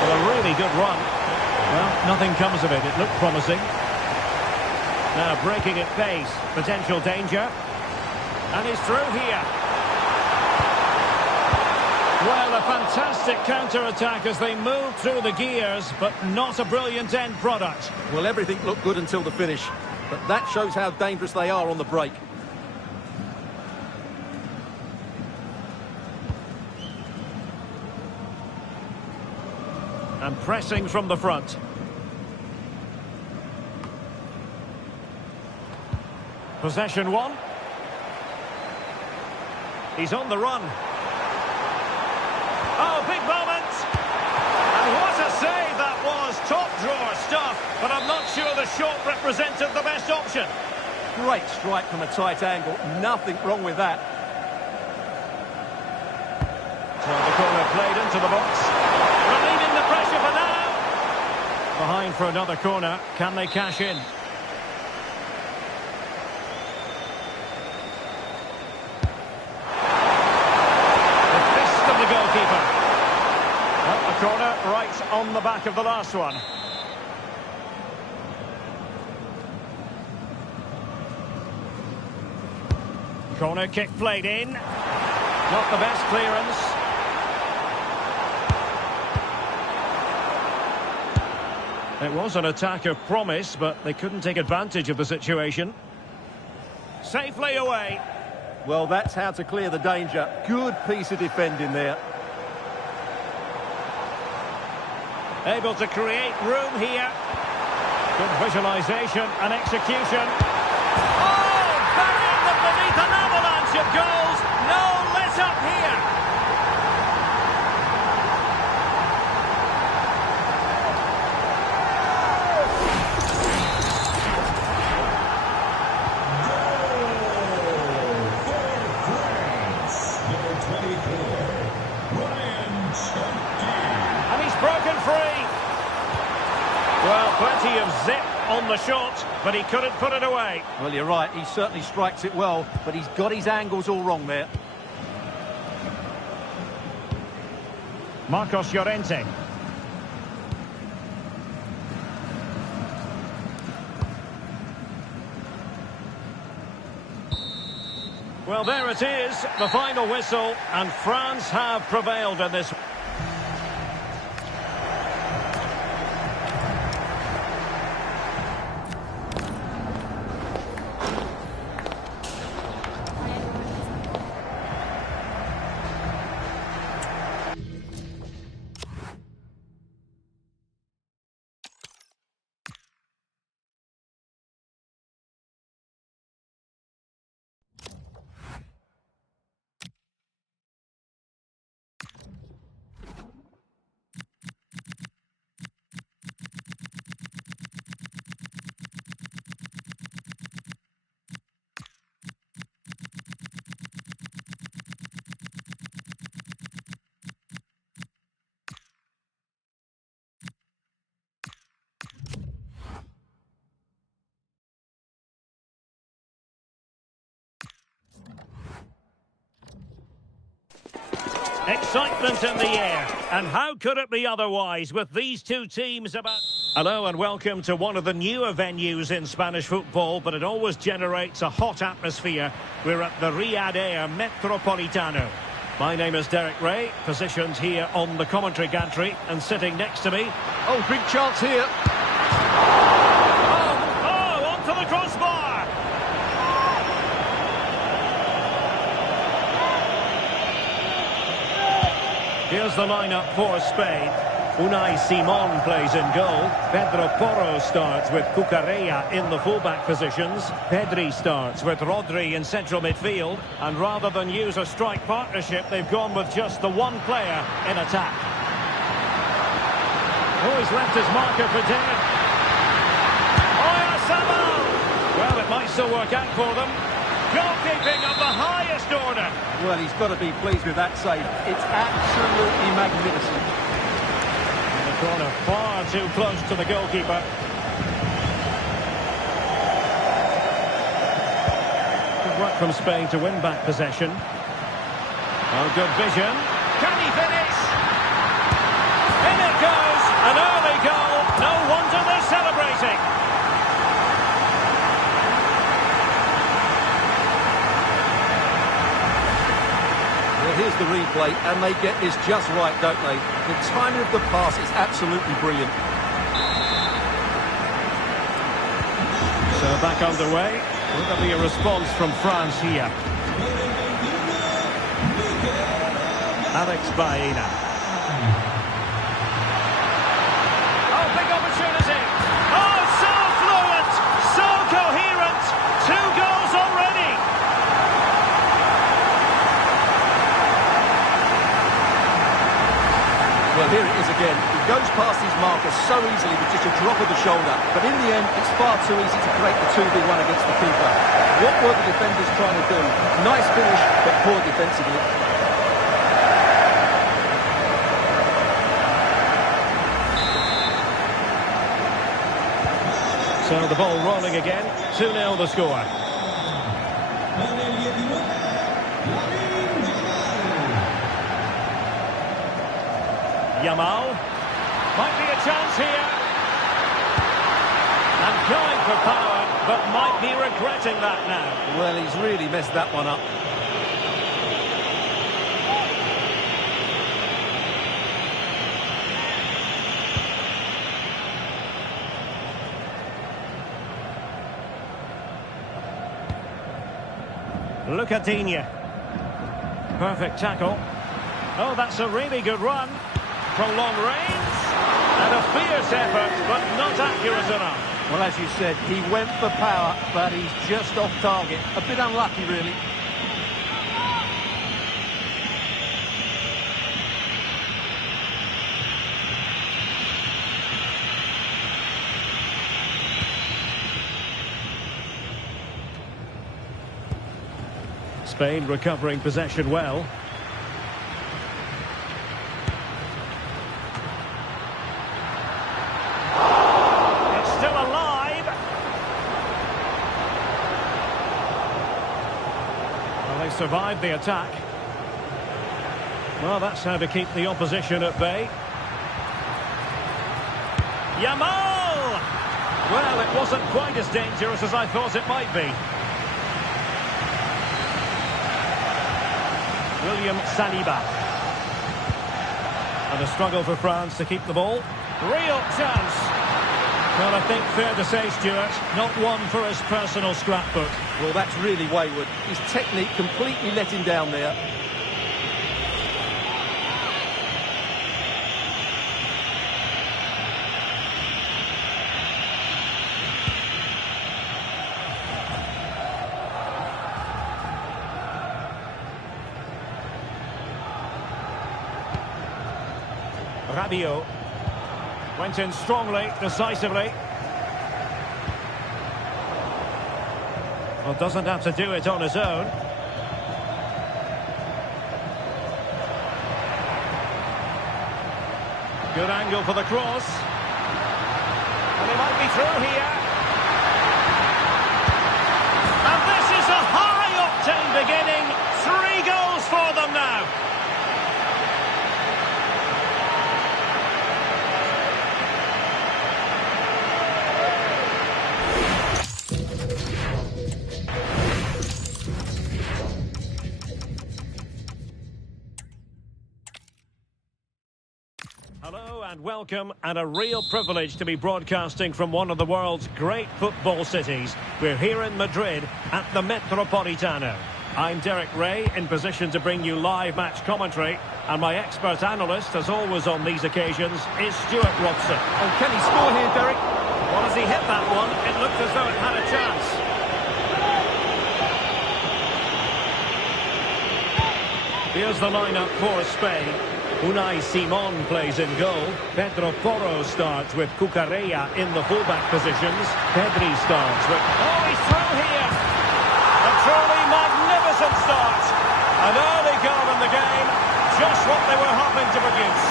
Well, a really good run. Well, nothing comes of it. It looked promising. Now breaking at pace. Potential danger. And he's through here. Well, a fantastic counter-attack as they move through the gears, but not a brilliant end product. Well, everything looked good until the finish, but that shows how dangerous they are on the break. And pressing from the front. Possession one. He's on the run. Oh, big moment! And what a save that was! Top drawer stuff, but I'm not sure the shot represented the best option. Great strike from a tight angle. Nothing wrong with that. Well, the corner played into the box. Relieving the pressure for now. Behind for another corner. Can they cash in? Goalkeeper. Well, a corner right on the back of the last one. Corner kick played in. Not the best clearance. It was an attack of promise, but they couldn't take advantage of the situation. Safely away. Well, that's how to clear the danger. Good piece of defending there. Able to create room here. Good visualisation and execution. Oh, burying them beneath an avalanche of goals. No let-up here. Broken free. Well, plenty of zip on the shot, but he couldn't put it away. Well, you're right. He certainly strikes it well, but he's got his angles all wrong there. Marcos Llorente. Well, there it is, the final whistle, and France have prevailed in this. Excitement in the air, and how could it be otherwise with these two teams about... Hello and welcome to one of the newer venues in Spanish football, but it always generates a hot atmosphere. We're at the Riyadh Air Metropolitano. My name is Derek Ray, positioned here on the commentary gantry, and sitting next to me... Oh, big chance here. Oh, onto the crossbar! Here's the lineup for Spain. Unai Simon plays in goal. Pedro Porro starts with Cucurella in the fullback positions. Pedri starts with Rodri in central midfield. And rather than use a strike partnership, they've gone with just the one player in attack. Oh, he's left his marker for dead. Well, it might still work out for them. Goalkeeping of the highest order. Well, he's got to be pleased with that save. It's absolutely magnificent. Corner far too close to the goalkeeper. Good work from Spain to win back possession. Oh, good vision. Can he finish? In it goes! An early goal. No wonder they're celebrating. Here's the replay, and they get this just right, don't they? The timing of the pass is absolutely brilliant. So back underway. Will there be a response from France here? Alex Baena. Oh, big opportunity. Oh, so fluent, so coherent. 2 goals already. Well, here it is again. He goes past his marker so easily with just a drop of the shoulder. But in the end, it's far too easy to create the 2v1 against the keeper. What were the defenders trying to do? Nice finish, but poor defensively. So the ball rolling again. 2-0 the score. Yamal. Might be a chance here. And going for power, but might be regretting that now. Well, he's really messed that one up. Look at Digne. Perfect tackle. Oh, that's a really good run. Prolonged range, and a fierce effort, but not accurate enough. Well, as you said, he went for power, but he's just off target. A bit unlucky, really. Spain recovering possession well. Survived the attack. Well, that's how to keep the opposition at bay. Yamal! Well, it wasn't quite as dangerous as I thought it might be. William Saliba. And a struggle for France to keep the ball. Real chance. Well, I think fair to say, Stuart, not one for his personal scrapbook. Well, that's really wayward. His technique completely let him down there. Rabiot went in strongly, decisively. Well, doesn't have to do it on his own. Good angle for the cross. And he might be through here. And this is a high-octane beginning. 3 goals for them now. and welcome, and a real privilege to be broadcasting from one of the world's great football cities. We're here in Madrid at the Metropolitano. I'm Derek Ray, in position to bring you live match commentary, and my expert analyst, as always on these occasions, is Stuart Robson. Oh, can he score here, Derek? Well, as he hit that one, it looked as though it had a chance. Here's the lineup for Spain. Unai Simon plays in goal. Pedro Porro starts with Cucurella in the fullback positions. Pedri starts with... Oh, he's through here! A truly magnificent start. An early goal in the game. Just what they were hoping to produce.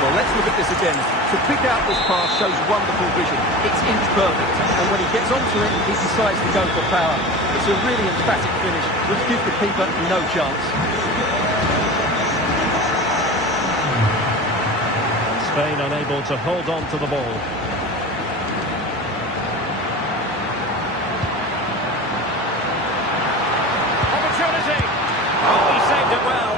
Well, let's look at this again. To pick out this pass shows wonderful vision. It's inch perfect, and when he gets onto it, he decides to go for power. It's a really emphatic finish, which gives the keeper no chance. Spain unable to hold on to the ball. Opportunity! Oh, he saved it well.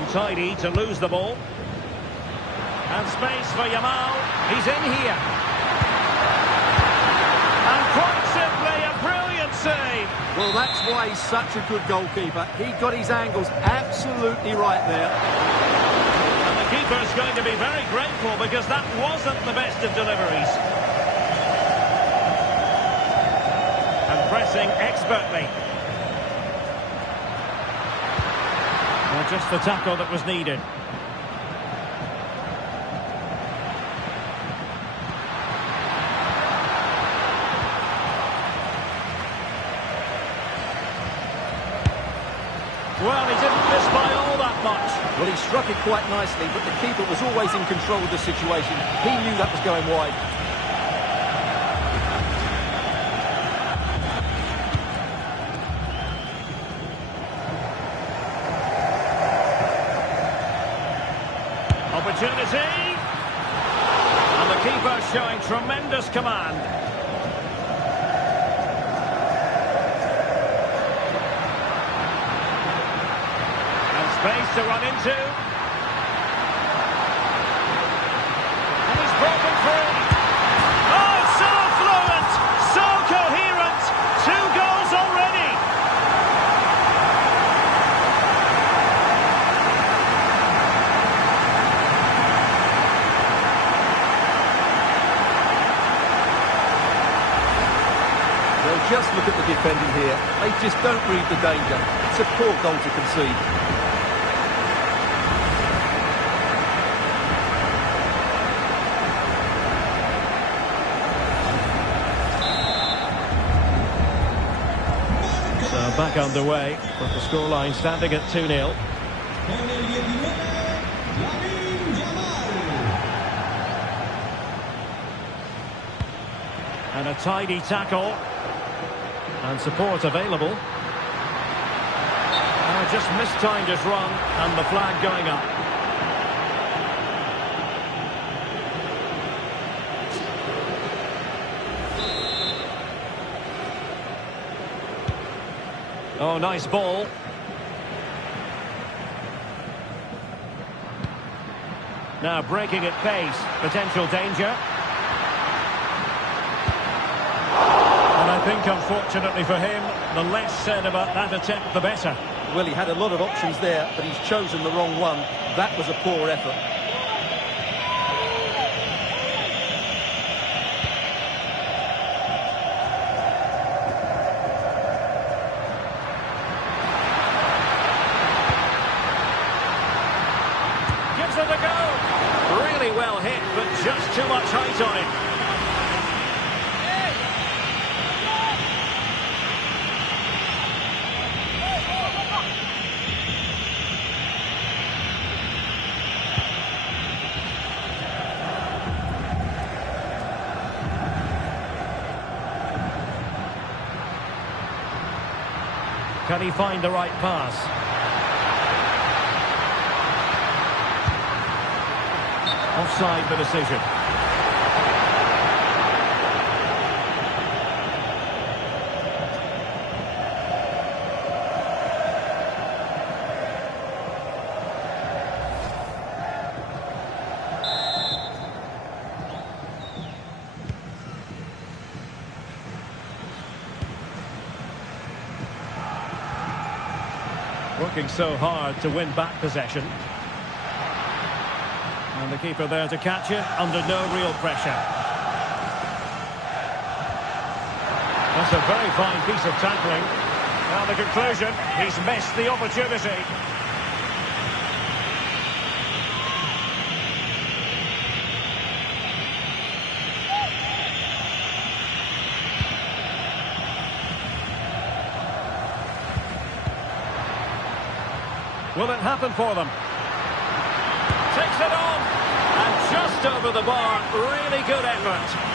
Untidy to lose the ball. And space for Yamal. He's in here. And quite simply, a brilliant save. Well, that's why he's such a good goalkeeper. He got his angles absolutely right there. And the keeper's going to be very grateful because that wasn't the best of deliveries. And pressing expertly. Well, just the tackle that was needed. Well, he didn't miss by all that much. Well, he struck it quite nicely, but the keeper was always in control of the situation. He knew that was going wide. Opportunity. And the keeper showing tremendous command. Space to run into. And he's broken free. Oh, so fluent, so coherent. 2 goals already. Well, just look at the defending here. They just don't read the danger. It's a poor goal to concede. Back underway, with the scoreline standing at 2-0. And a tidy tackle. And support available. Just mistimed his run, and the flag going up. Oh, nice ball. Now breaking at pace. Potential danger. And I think, unfortunately for him, the less said about that attempt, the better. Well, he had a lot of options there, but he's chosen the wrong one. That was a poor effort. Gives it a go. Really well hit, but just too much height on it. Can he find the right pass? Offside the decision. Working so hard to win back possession. And the keeper there to catch it under no real pressure. That's a very fine piece of tackling. Now the conclusion, he's missed the opportunity. Will it happen for them? Takes it on. And just over the bar. Really good effort.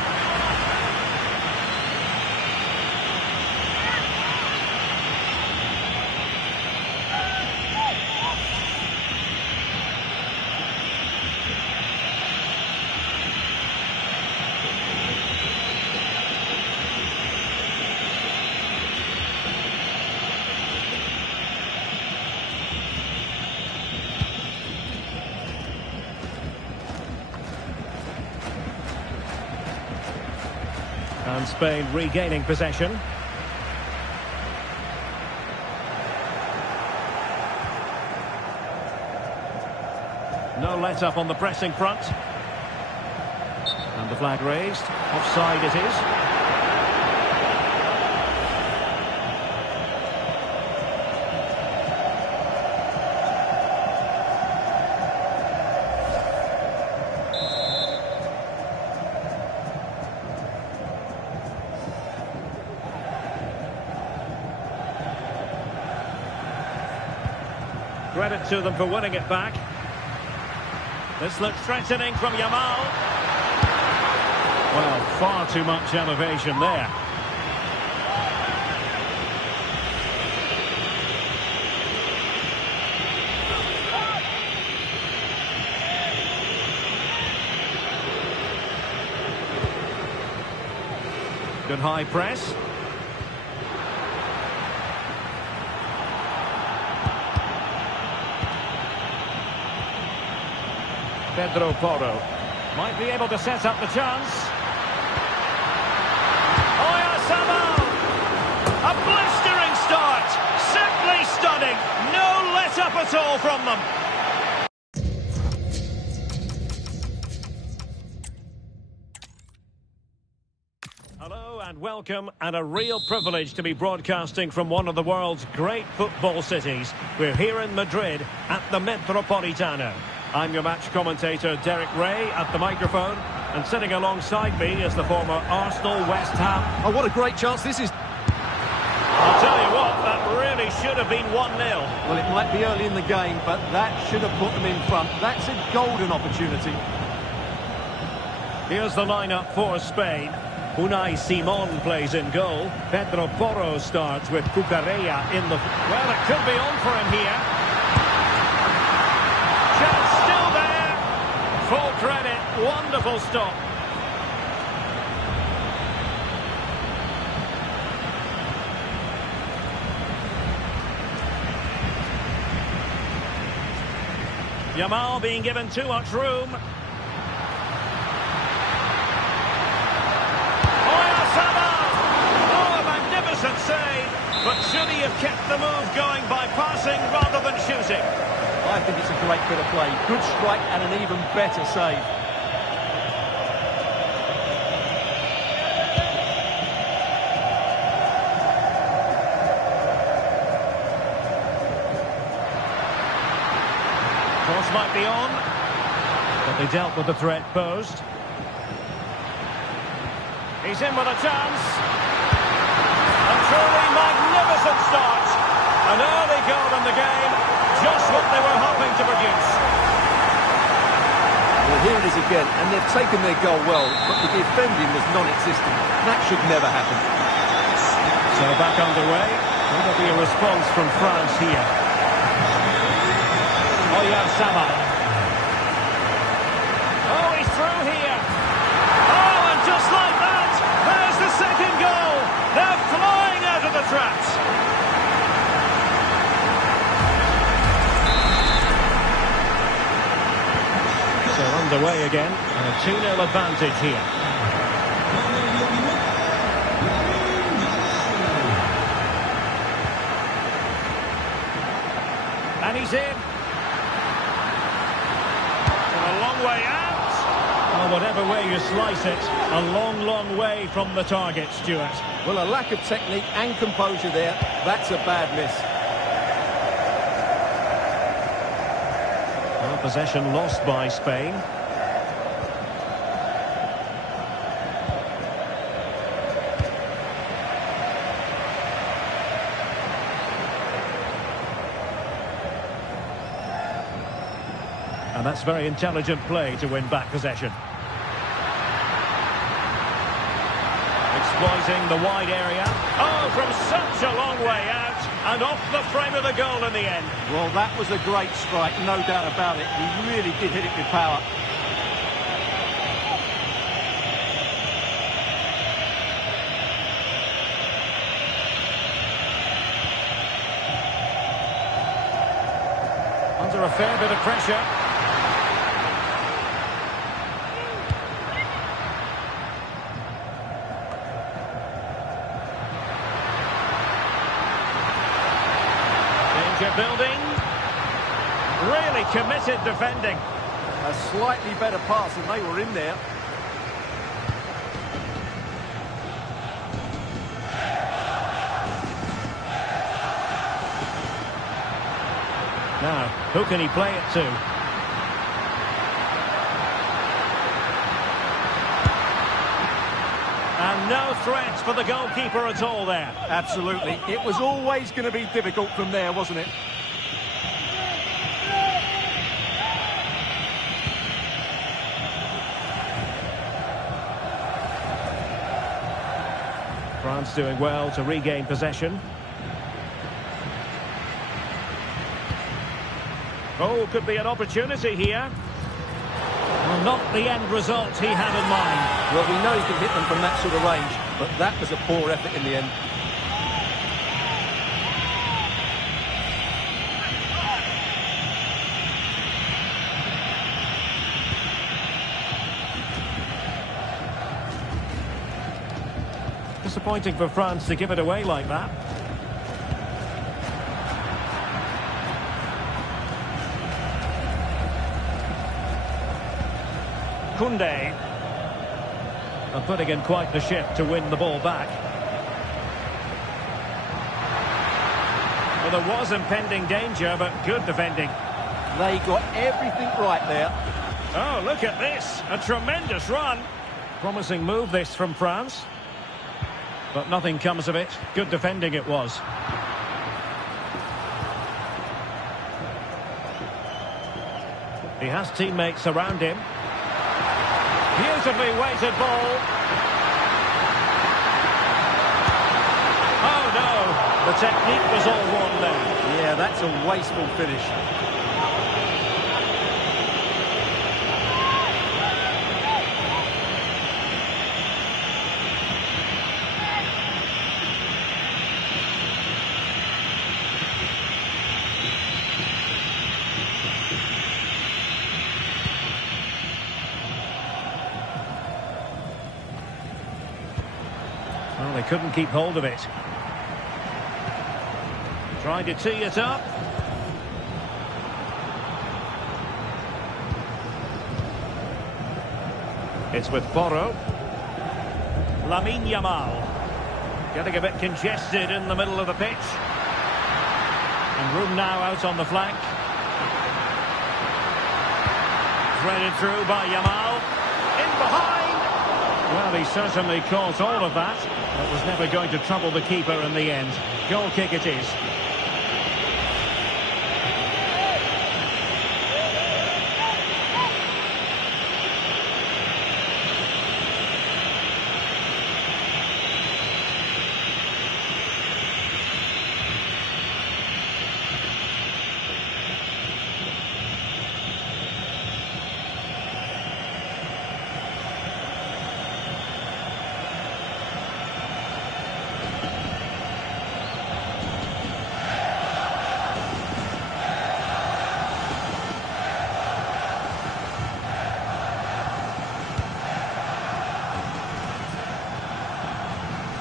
And Spain regaining possession. No let-up on the pressing front. And the flag raised. Offside it is. Credit to them for winning it back. This looks threatening from Yamal. Well, far too much elevation there. Good high press. Pedro Porro might be able to set up the chance. Oyarzabal! A blistering start! Simply stunning! No let-up at all from them! Hello and welcome, and a real privilege to be broadcasting from one of the world's great football cities. We're here in Madrid at the Metropolitano. I'm your match commentator, Derek Ray, at the microphone. And sitting alongside me is the former Arsenal, West Ham. Oh, what a great chance this is. I'll tell you what, that really should have been 1-0. Well, it might be early in the game, but that should have put them in front. That's a golden opportunity. Here's the lineup for Spain. Unai Simon plays in goal. Pedro Porro starts with Cucurella in the... Well, it could be on for him here. Chance still there. Full credit. Wonderful stop. Yamal being given too much room. Oyarzabal! Oh, a magnificent save. But should he have kept the move going by passing rather than shooting? I think it's a great bit of play. Good strike and an even better save. Cross might be on, but they dealt with the threat posed. He's in with a chance. A truly magnificent start. An early goal in the game. Just what they were hoping to produce. Well, here it is again, and they've taken their goal well, but the defending was non-existent. That should never happen. So back underway. Will there be a response from France here? Oyarzabal. Oh, he's through here. Oh, and just like that, there's the second goal. They're flying out of the traps. So underway again, and a 2-0 advantage here. He's in. And a long way out. Well, whatever way you slice it, a long, long way from the target, Stuart. Well, a lack of technique and composure there. That's a bad miss. Well, possession lost by Spain. And that's very intelligent play to win back possession. Exploiting the wide area. Oh, from such a long way out. And off the frame of the goal in the end. Well, that was a great strike, no doubt about it. He really did hit it with power. Under a fair bit of pressure. Building. Really committed defending. A slightly better pass and they were in there. Now, who can he play it to? And no threats for the goalkeeper at all there. Absolutely. It was always going to be difficult from there, wasn't it? France doing well to regain possession. Oh, could be an opportunity here. Well, not the end result he had in mind. Well, we know he can hit them from that sort of range, but that was a poor effort in the end. Disappointing for France to give it away like that. Koundé. And putting in quite the shift to win the ball back. Well, there was impending danger, but good defending. They got everything right there. Oh, look at this. A tremendous run. Promising move this from France. But nothing comes of it. Good defending it was. He has teammates around him. Beautifully weighted ball. Oh no, the technique was all wrong there. Yeah, that's a wasteful finish. Well, they couldn't keep hold of it. Trying to tee it up. It's with Porro. Yamal. Getting a bit congested in the middle of the pitch. And room now out on the flank. Threaded through by Yamal. In behind. Well, he certainly caused all of that, but was never going to trouble the keeper in the end. Goal kick it is.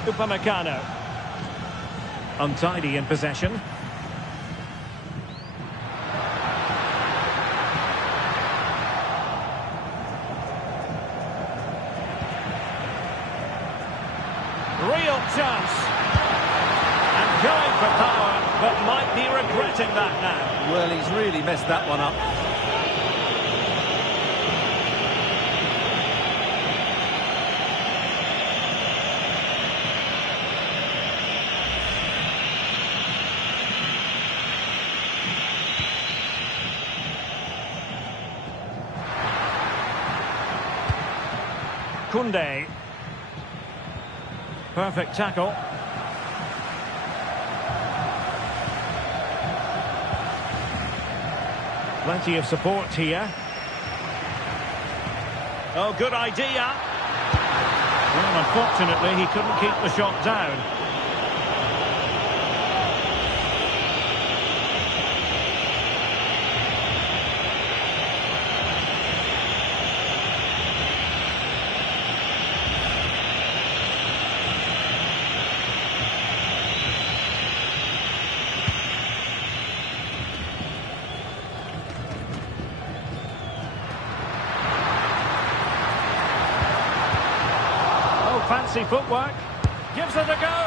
Upamecano. Untidy in possession. of power, but might be regretting that now. Well, he's really messed that one up. Koundé. Perfect tackle. Plenty of support here. Oh, good idea. Well, unfortunately, he couldn't keep the shot down. Fancy footwork, gives it a go.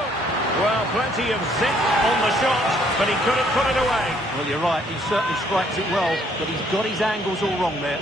Well, plenty of zip on the shot, but he couldn't put it away. Well, you're right, he certainly strikes it well, but he's got his angles all wrong there.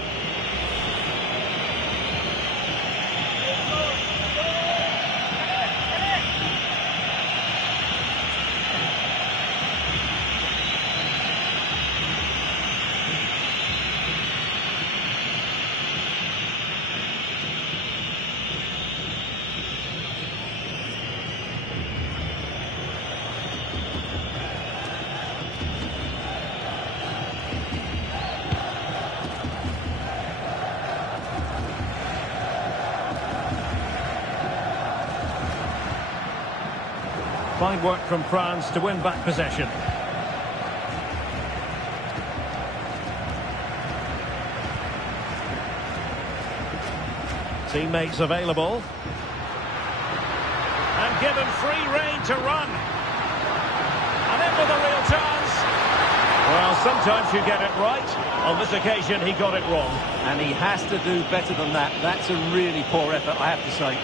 Fine work from France to win back possession. Teammates available. And given free rein to run. And in with a real chance. Well, sometimes you get it right. On this occasion, he got it wrong. And he has to do better than that. That's a really poor effort, I have to say.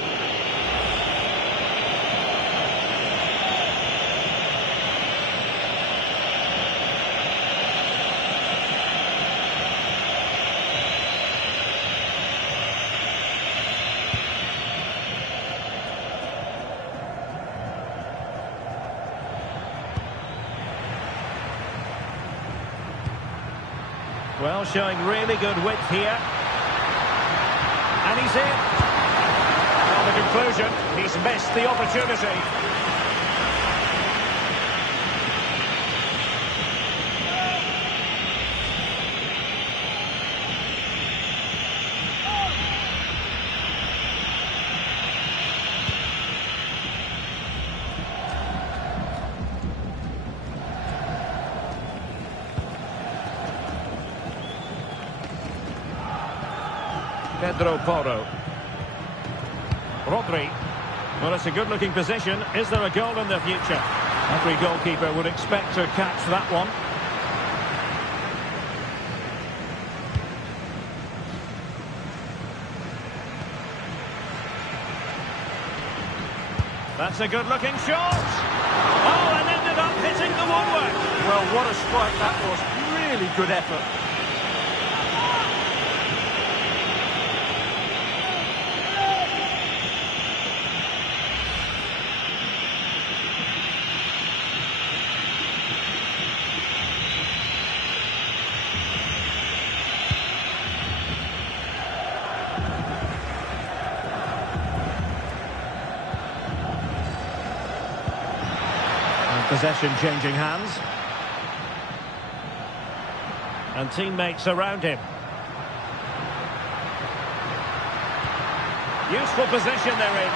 Well, showing really good width here. And he's in. Well, the conclusion, he's missed the opportunity. Pedro Porro. Rodri. Well, it's a good-looking position. Is there a goal in the future? Every goalkeeper would expect to catch that one. That's a good-looking shot. Oh, and ended up hitting the woodwork. Well, what a strike that was. Really good effort. Possession changing hands. And teammates around him. Useful position they're in.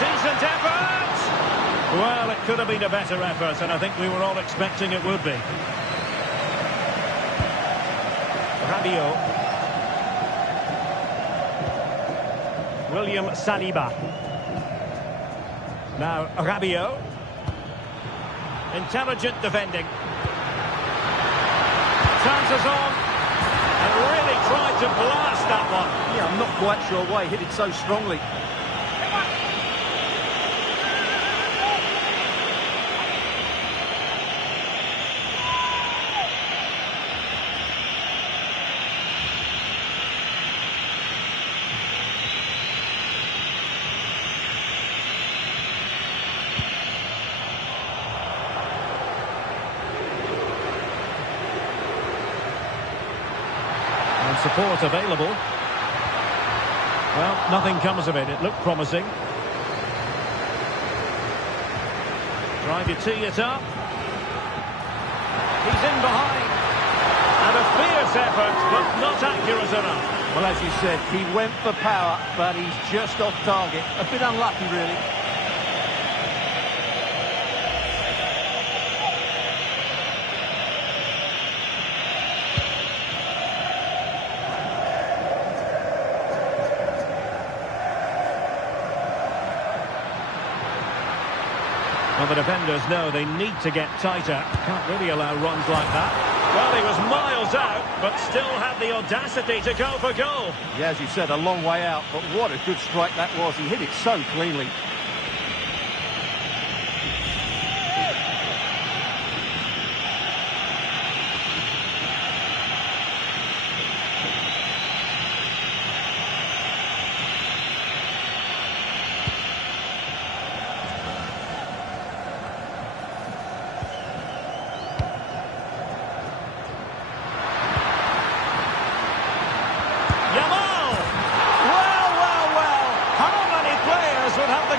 Decent effort! Well, it could have been a better effort, and I think we were all expecting it would be. Rabiot. William Saliba. Now Rabiot. Intelligent defending. Chances on. And really tried to blast that one. Yeah, I'm not quite sure why he hit it so strongly. support available. Well, nothing comes of it. It looked promising. Trying to tee it up. He's in behind. And a fierce effort, but not accurate enough. Well, as you said, he went for power, but he's just off target. A bit unlucky, really. Well, the defenders know they need to get tighter. Can't really allow runs like that. Well, he was miles out, but still had the audacity to go for goal. Yeah, as you said, a long way out, but what a good strike that was. He hit it so cleanly.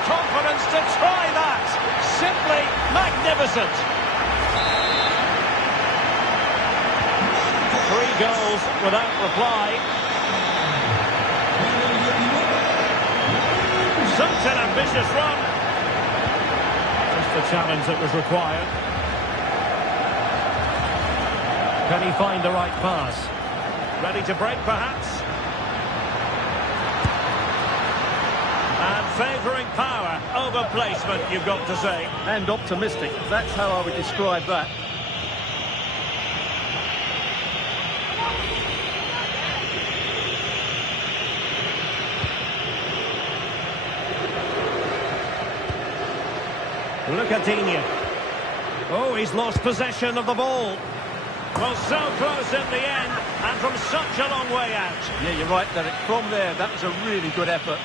Confidence to try that. Simply magnificent. 3 goals without reply. Such an ambitious run. Just the challenge that was required. Can he find the right pass? Ready to break, perhaps? And favouring power over placement, you've got to say. And optimistic. That's how I would describe that. Look at Digne. Oh, he's lost possession of the ball. Well, so close in the end, and from such a long way out. Yeah, you're right, Derek. From there, that was a really good effort.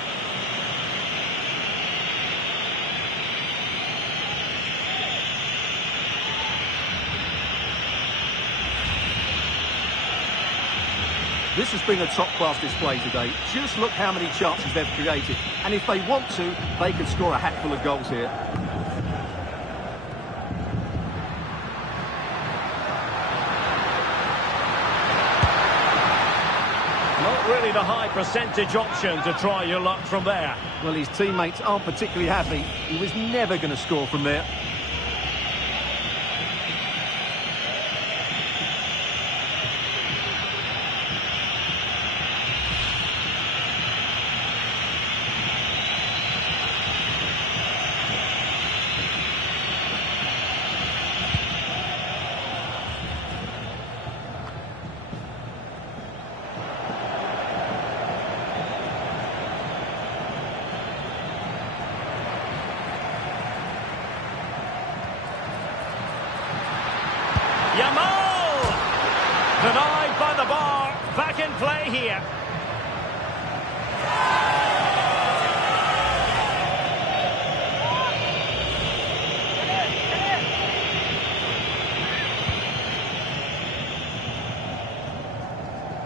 This has been a top-class display today. Just look how many chances they've created. And if they want to, they can score a hatful of goals here. Not really the high percentage option to try your luck from there. Well, his teammates aren't particularly happy. He was never going to score from there. Yamal! Denied by the bar. Back in play here.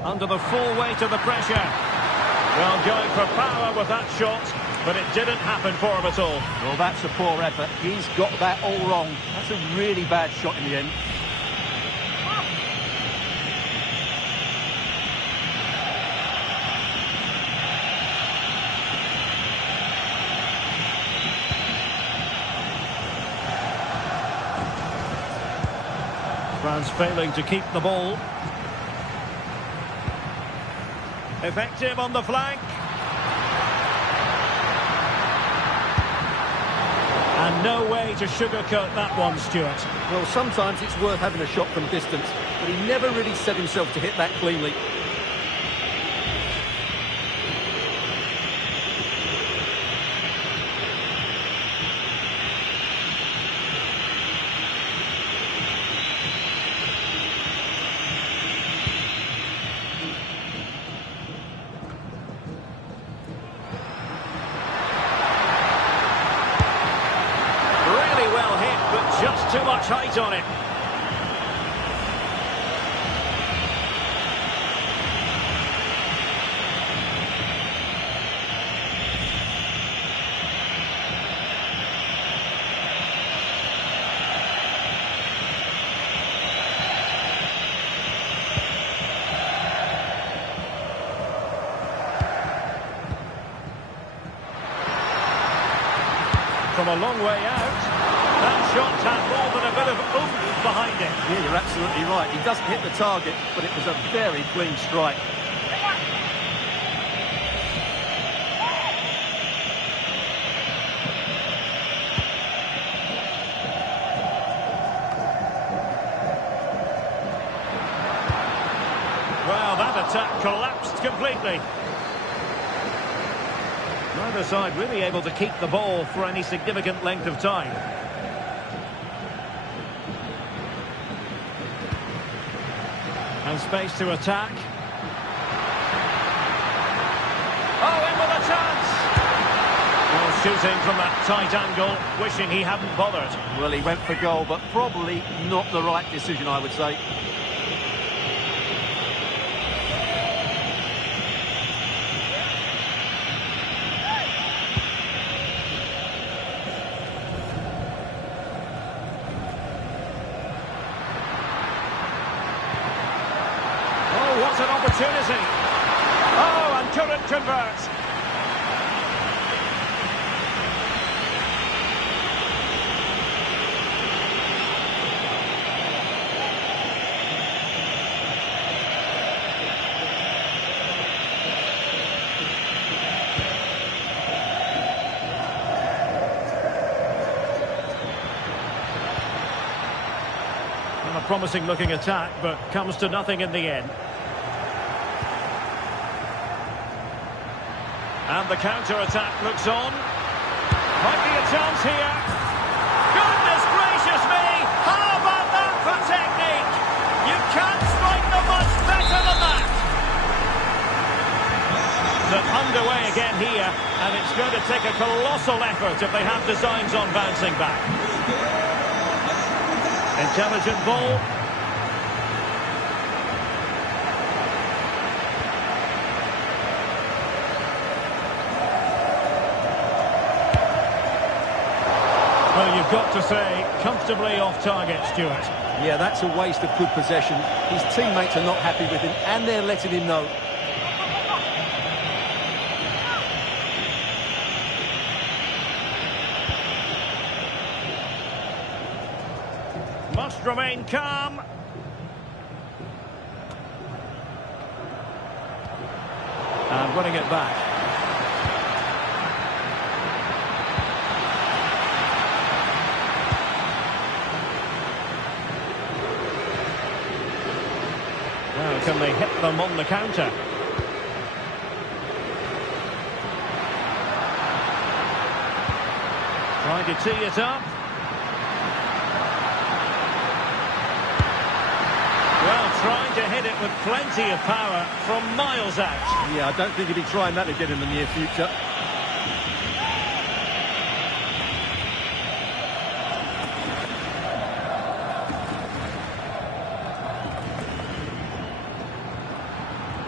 Under the full weight of the pressure. Well, going for power with that shot, but it didn't happen for him at all. Well, that's a poor effort. He's got that all wrong. That's a really bad shot in the end. France failing to keep the ball. Effective on the flank. And no way to sugarcoat that one, Stuart. Well, sometimes it's worth having a shot from distance, but he never really set himself to hit that cleanly. Just too much height on it. from a long way out. That shot had more than a bit of oomph behind it. Yeah, you're absolutely right. He doesn't hit the target, but it was a very clean strike. Well, that attack collapsed completely. Neither side really able to keep the ball for any significant length of time. And space to attack. Oh, in with a chance! Well, shooting from that tight angle, wishing he hadn't bothered. Well, he went for goal, but probably not the right decision, I would say. What an opportunity. Oh, and couldn't convert. Well, a promising looking attack, but comes to nothing in the end. And the counter-attack looks on. Might be a chance here. Goodness gracious me! How about that for technique? You can't strike them much better than that. So underway again here, and it's going to take a colossal effort if they have designs on bouncing back. Intelligent ball. Well, you've got to say, comfortably off target, Stuart. Yeah, that's a waste of good possession. His teammates are not happy with him, and they're letting him know. Must remain calm. And winning it back. Now, can they hit them on the counter? Trying to tee it up. Well, trying to hit it with plenty of power from miles out. Yeah, I don't think he'll be trying that again in the near future.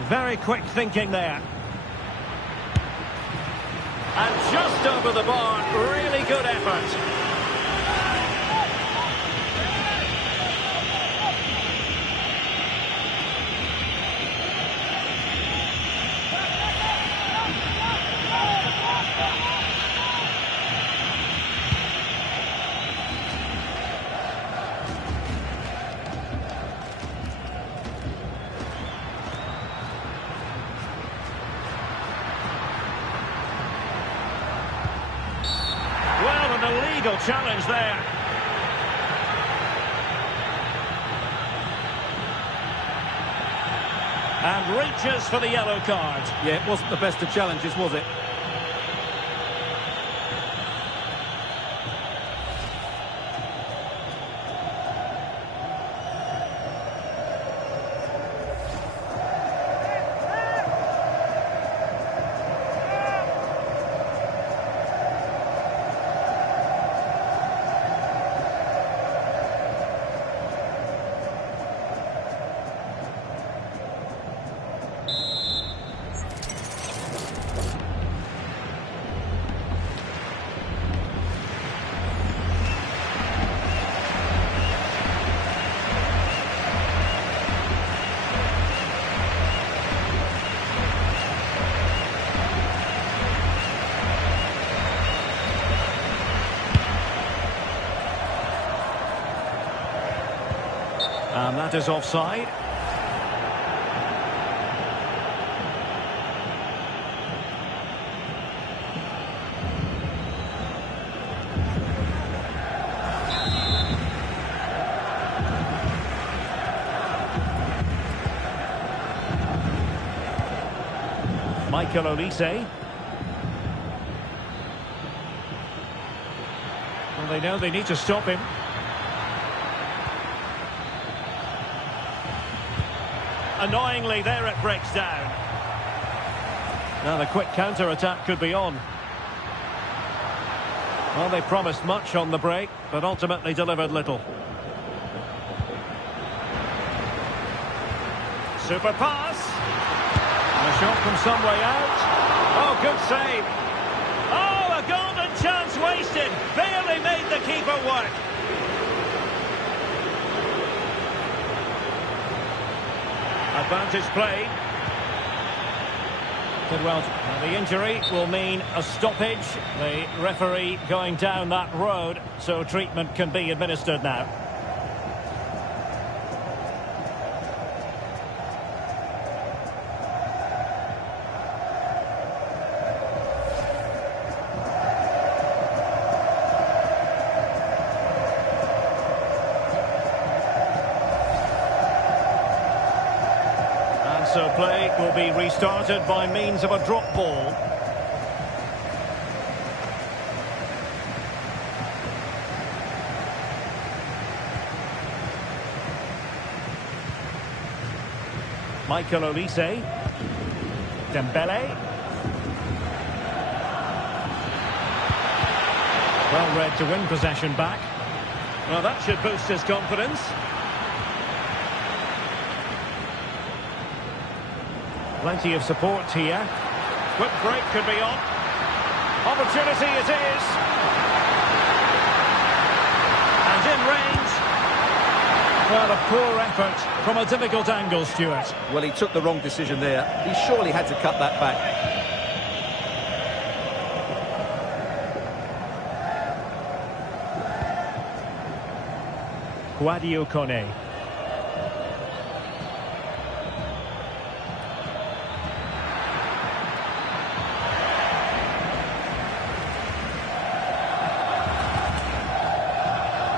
Very quick thinking there. And just over the bar, really good effort. An illegal challenge there. And reaches for the yellow card. Yeah, it wasn't the best of challenges, was it? And that is offside. Michael Olise. Well, they know they need to stop him. Annoyingly, there it breaks down. Now the quick counter-attack could be on. Well, they promised much on the break, but ultimately delivered little. Super pass. And a shot from some way out. Oh, good save. Oh, a golden chance wasted. Barely made the keeper work. Advantage played. Well, the injury will mean a stoppage. The referee going down that road, so treatment can be administered now. So play will be restarted by means of a drop ball. Michael Olise. Dembele. Well read to win possession back. Well, that should boost his confidence. Plenty of support here. Quick break could be on. Opportunity it is. And in range. Well, a poor effort from a difficult angle, Stuart. Well, he took the wrong decision there. He surely had to cut that back. Guadio Kone.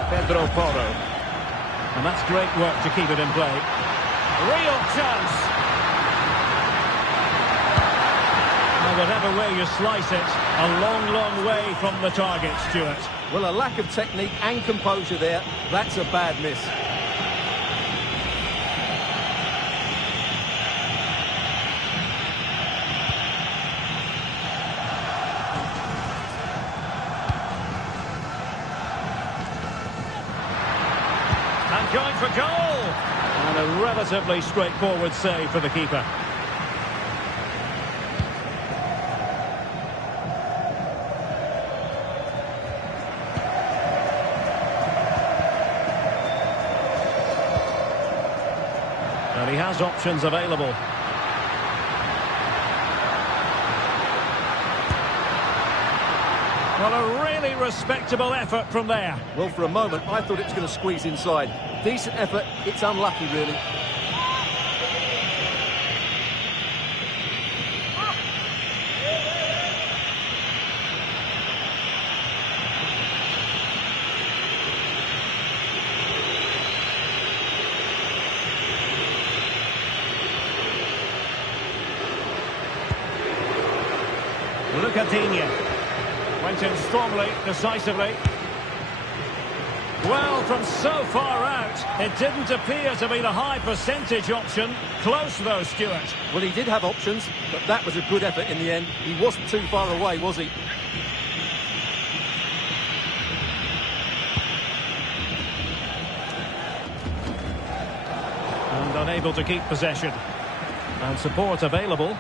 Pedro Porro. And that's great work to keep it in play. Real chance. Well, whatever way you slice it, a long, long way from the target, Stuart. Well, a lack of technique and composure there. That's a bad miss. Going for goal! And a relatively straightforward save for the keeper. And he has options available. Well, a really respectable effort from there. Well, for a moment, I thought it was going to squeeze inside. Decent effort, it's unlucky, really. Look at Digne. Went in strongly, decisively. Well, from so far out, it didn't appear to be the high percentage option. Close though, Stuart. Well, he did have options, but that was a good effort in the end. He wasn't too far away, was he? And unable to keep possession. And support available.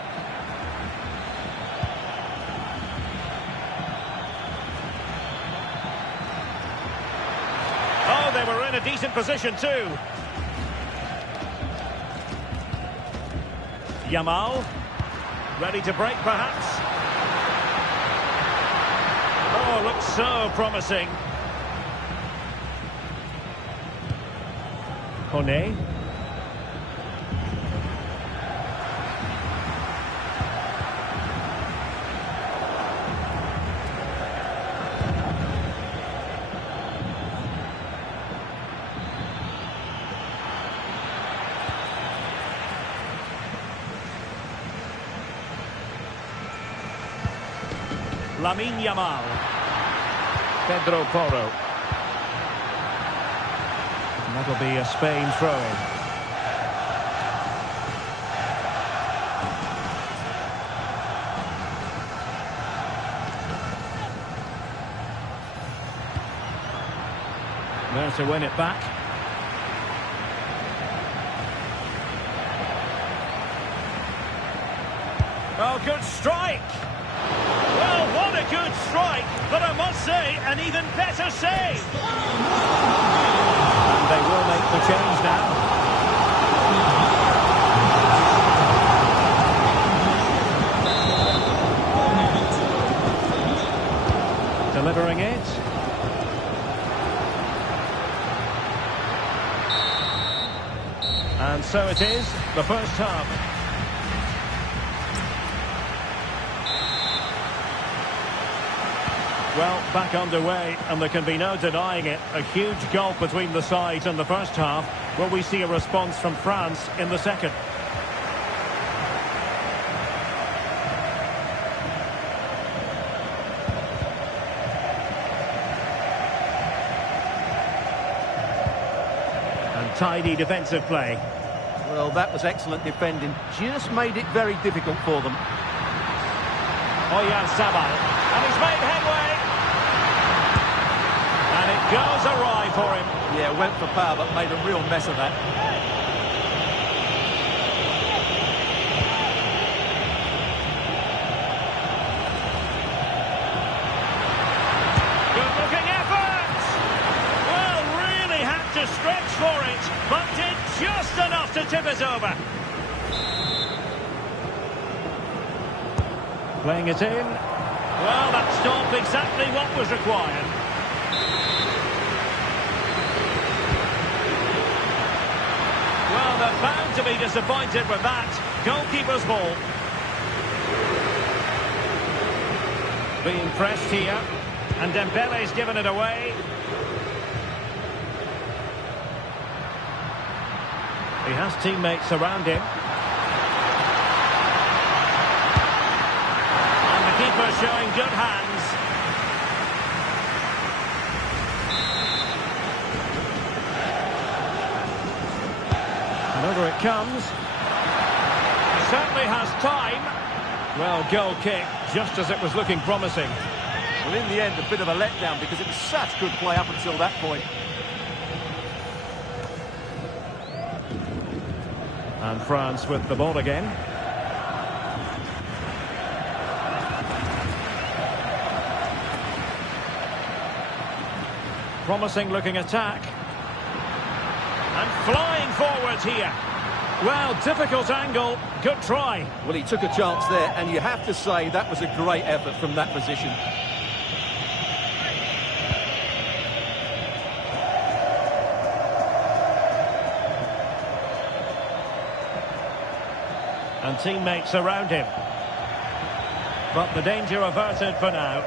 They were in a decent position too. Yamal, ready to break perhaps. Oh, looks so promising. Kone. Lamine Yamal. Pedro Porro. And that'll be a Spain throw-in. There to win it back. Oh, good strike! Well, what a good strike, but I must say, an even better save. And they will make the change now. Delivering it. And so it is, the first half. Well, back underway, and there can be no denying it. A huge gulf between the sides in the first half. Will we see a response from France in the second? And tidy defensive play. Well, that was excellent defending. Just made it very difficult for them. Oyarzabal, and he's made headway. And it goes awry for him. Yeah, went for power, but made a real mess of that. Good-looking effort! Well, really had to stretch for it, but did just enough to tip it over. Playing it in. Well, that stopped exactly what was required. Well, they're bound to be disappointed with that. Goalkeeper's ball. Being pressed here. And Dembele's given it away. He has teammates around him. And the keeper showing good hands. And over it comes. He certainly has time. Well, goal kick, just as it was looking promising. Well, in the end, a bit of a letdown because it was such good play up until that point. And France with the ball again. Promising looking attack. And flying forward here. Well, difficult angle. Good try. Well, he took a chance there, and you have to say that was a great effort from that position. And teammates around him. But the danger averted for now.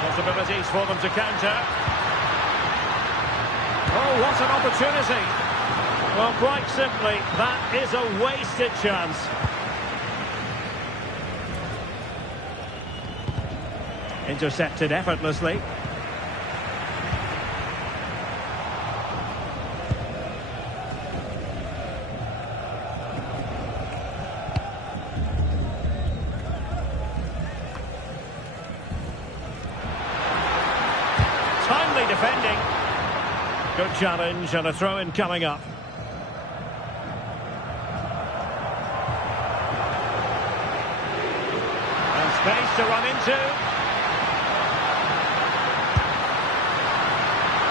Possibilities for them to counter. Oh, what an opportunity. Well, quite simply, that is a wasted chance. Intercepted effortlessly. Timely defending. Good challenge and a throw-in coming up. And space to run into.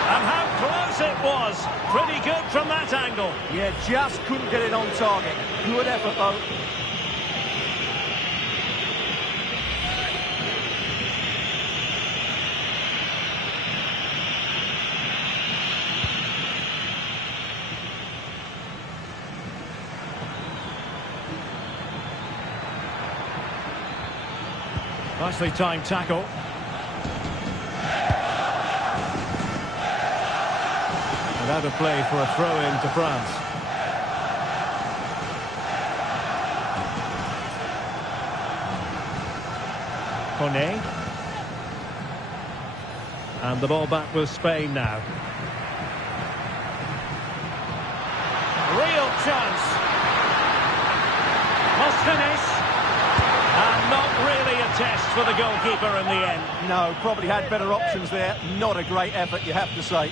And how close it was. Pretty good from that angle. Yeah, just couldn't get it on target. Good effort, though. Nicely timed tackle. And out of play for a throw-in to France. Kone. And the ball back with Spain now. Real chance. Must finish. And not really a test for the goalkeeper in the end. No, probably had better options there. Not a great effort, you have to say.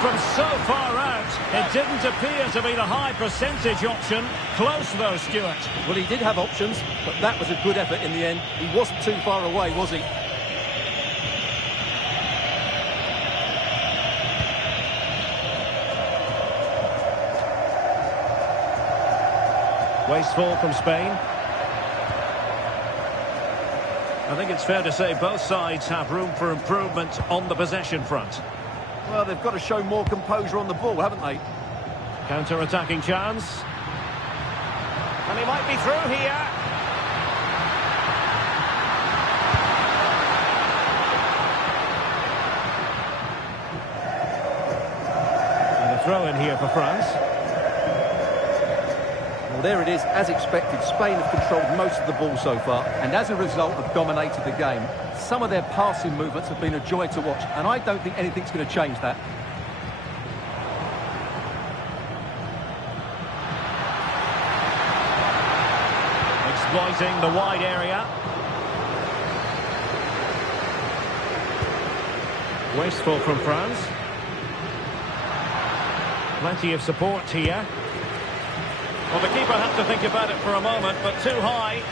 From so far out, it didn't appear to be the high percentage option. Close though, Stuart. Well, he did have options, but that was a good effort in the end. He wasn't too far away, was he? Wasteful from Spain. I think it's fair to say both sides have room for improvement on the possession front. Well, they've got to show more composure on the ball, haven't they? Counter-attacking chance. And he might be through here. And a throw in here for France. Well, there it is, as expected. Spain have controlled most of the ball so far, and as a result have dominated the game. Some of their passing movements have been a joy to watch, and I don't think anything's going to change that. Exploiting the wide area. Wasteful from France. Plenty of support here. Well, the keeper had to think about it for a moment, but too high.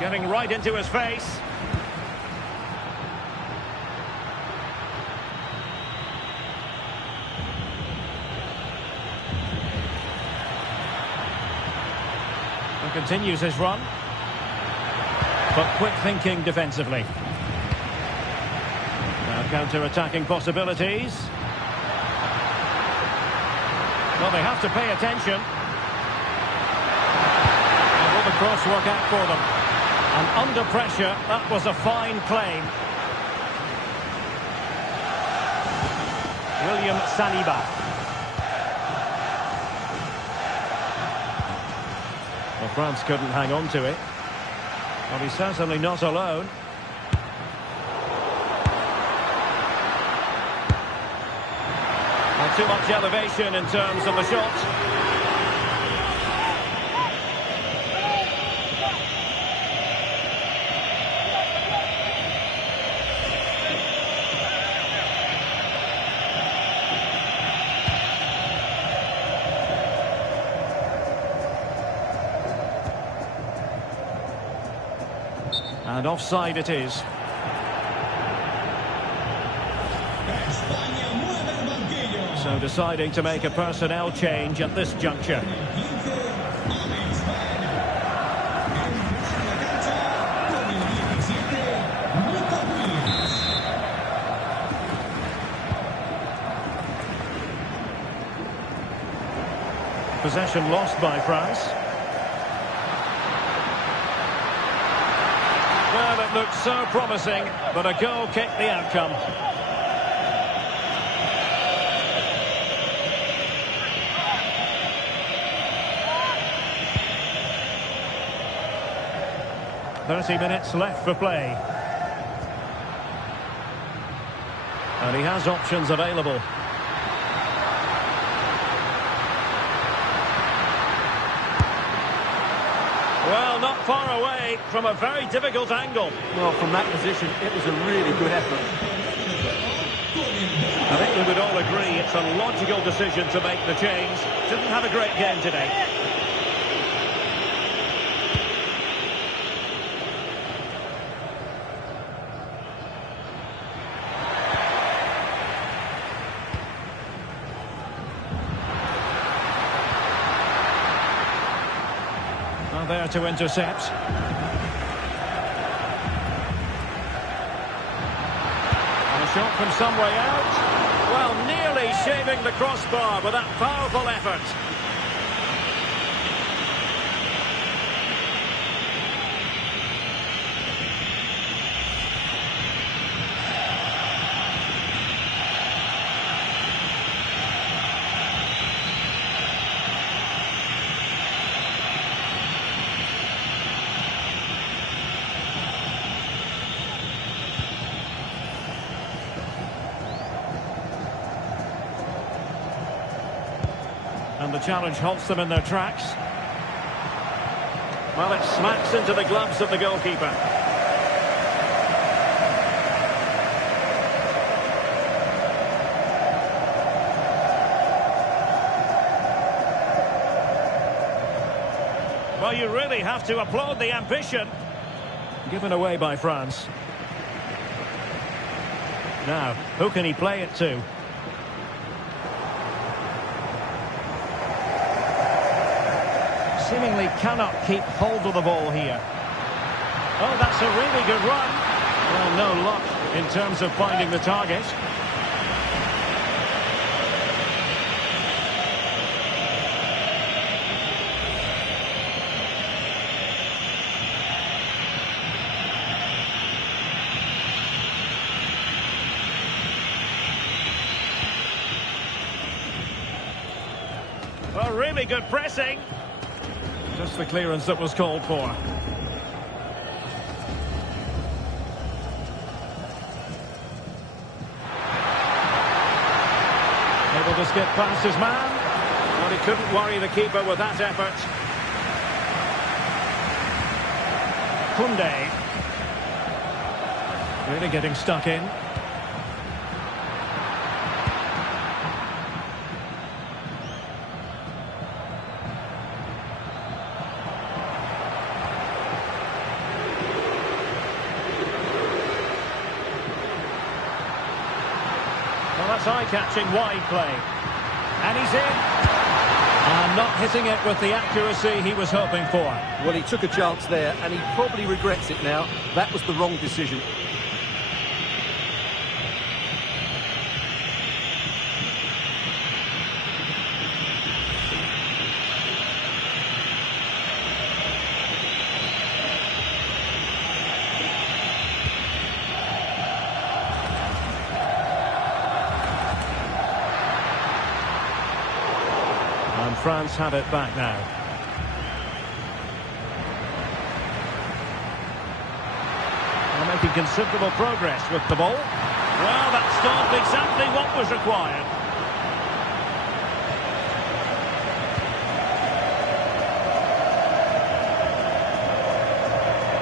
Getting right into his face. And continues his run. But quick thinking defensively. Now counter-attacking possibilities. Well, they have to pay attention. And will the cross work out for them? And under pressure, that was a fine claim. William Saliba. Well, France couldn't hang on to it. Well, he's certainly not alone. Not too much elevation in terms of the shot. And offside it is. So deciding to make a personnel change at this juncture. Possession lost by France. Well, it looked so promising, but a goal kicked the outcome. "30 minutes left for play. And he has options available. Well, not far away from a very difficult angle. Well, from that position, it was a really good effort. I think we would all agree it's a logical decision to make the change. Didn't have a great game today. Well, there to intercept. Shot from some way out. Well, nearly shaving the crossbar with that powerful effort. And the challenge halts them in their tracks. Well, it smacks into the gloves of the goalkeeper. Well, you really have to applaud the ambition. Given away by France. Now, who can he play it to? Seemingly cannot keep hold of the ball here. Oh, that's a really good run. Well, no luck in terms of finding the target. Well, really good pressing. Just the clearance that was called for. Able to skip past his man. Well, he couldn't worry the keeper with that effort. Koundé. Really getting stuck in. Well, that's eye-catching wide play. And he's in. And not hitting it with the accuracy he was hoping for. Well, he took a chance there, and he probably regrets it now. That was the wrong decision. And France have it back now. They're making considerable progress with the ball. Well, that stopped exactly what was required.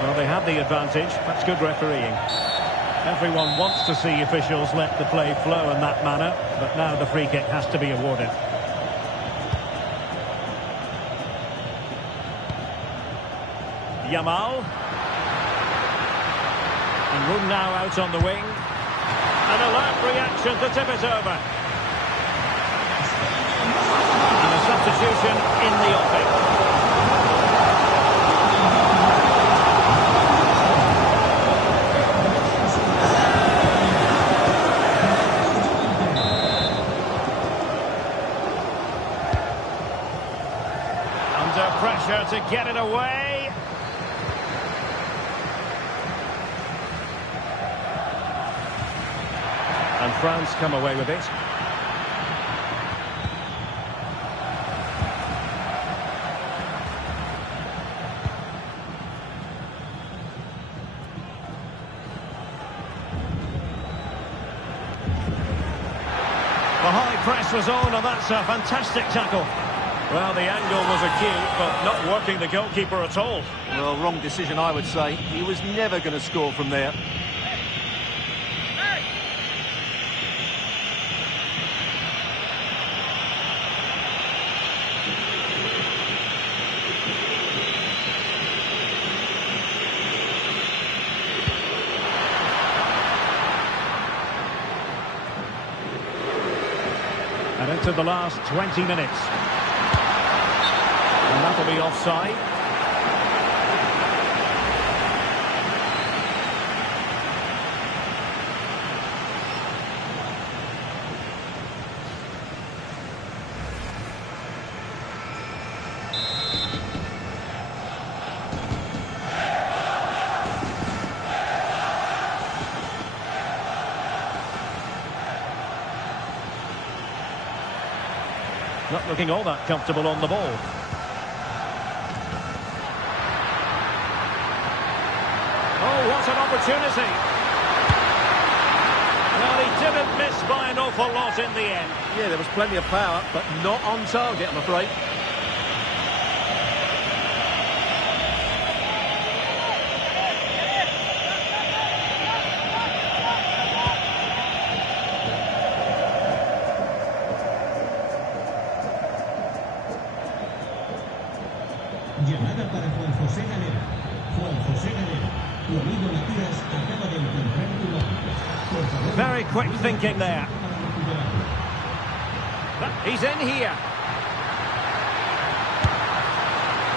Well, they had the advantage. That's good refereeing. Everyone wants to see officials let the play flow in that manner, but now the free kick has to be awarded. Yamal. And room now out on the wing. An alert reaction to tip it over. And a substitution in the offing. Under pressure to get it away. And France come away with it. The high press was on, and that's a fantastic tackle. Well, the angle was acute, but not working the goalkeeper at all. Well, wrong decision, I would say. He was never going to score from there. in the last 20 minutes. And that'll be offside. Not looking all that comfortable on the ball. Oh, what an opportunity. Well, he didn't miss by an awful lot in the end. Yeah, there was plenty of power, but not on target, I'm afraid. Llamada para Juan José Galera. Juan José Galera, tu amigo Matías acaba de encontrar tu gol. Por favor, Very quick thinking there. He's in here.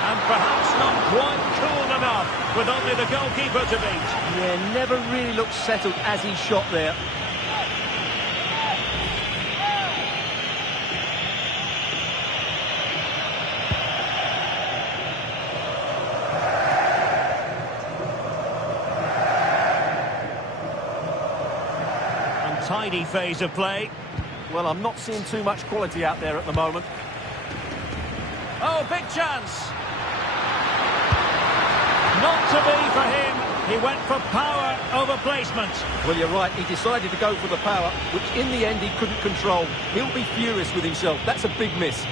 And perhaps not quite cool enough with only the goalkeeper to beat. Yeah, never really looked settled as he shot there. Tidy phase of play. Well, I'm not seeing too much quality out there at the moment. Oh, big chance. Not to be for him. He went for power over placement. Well, you're right. He decided to go for the power, which in the end he couldn't control. He'll be furious with himself. That's a big miss.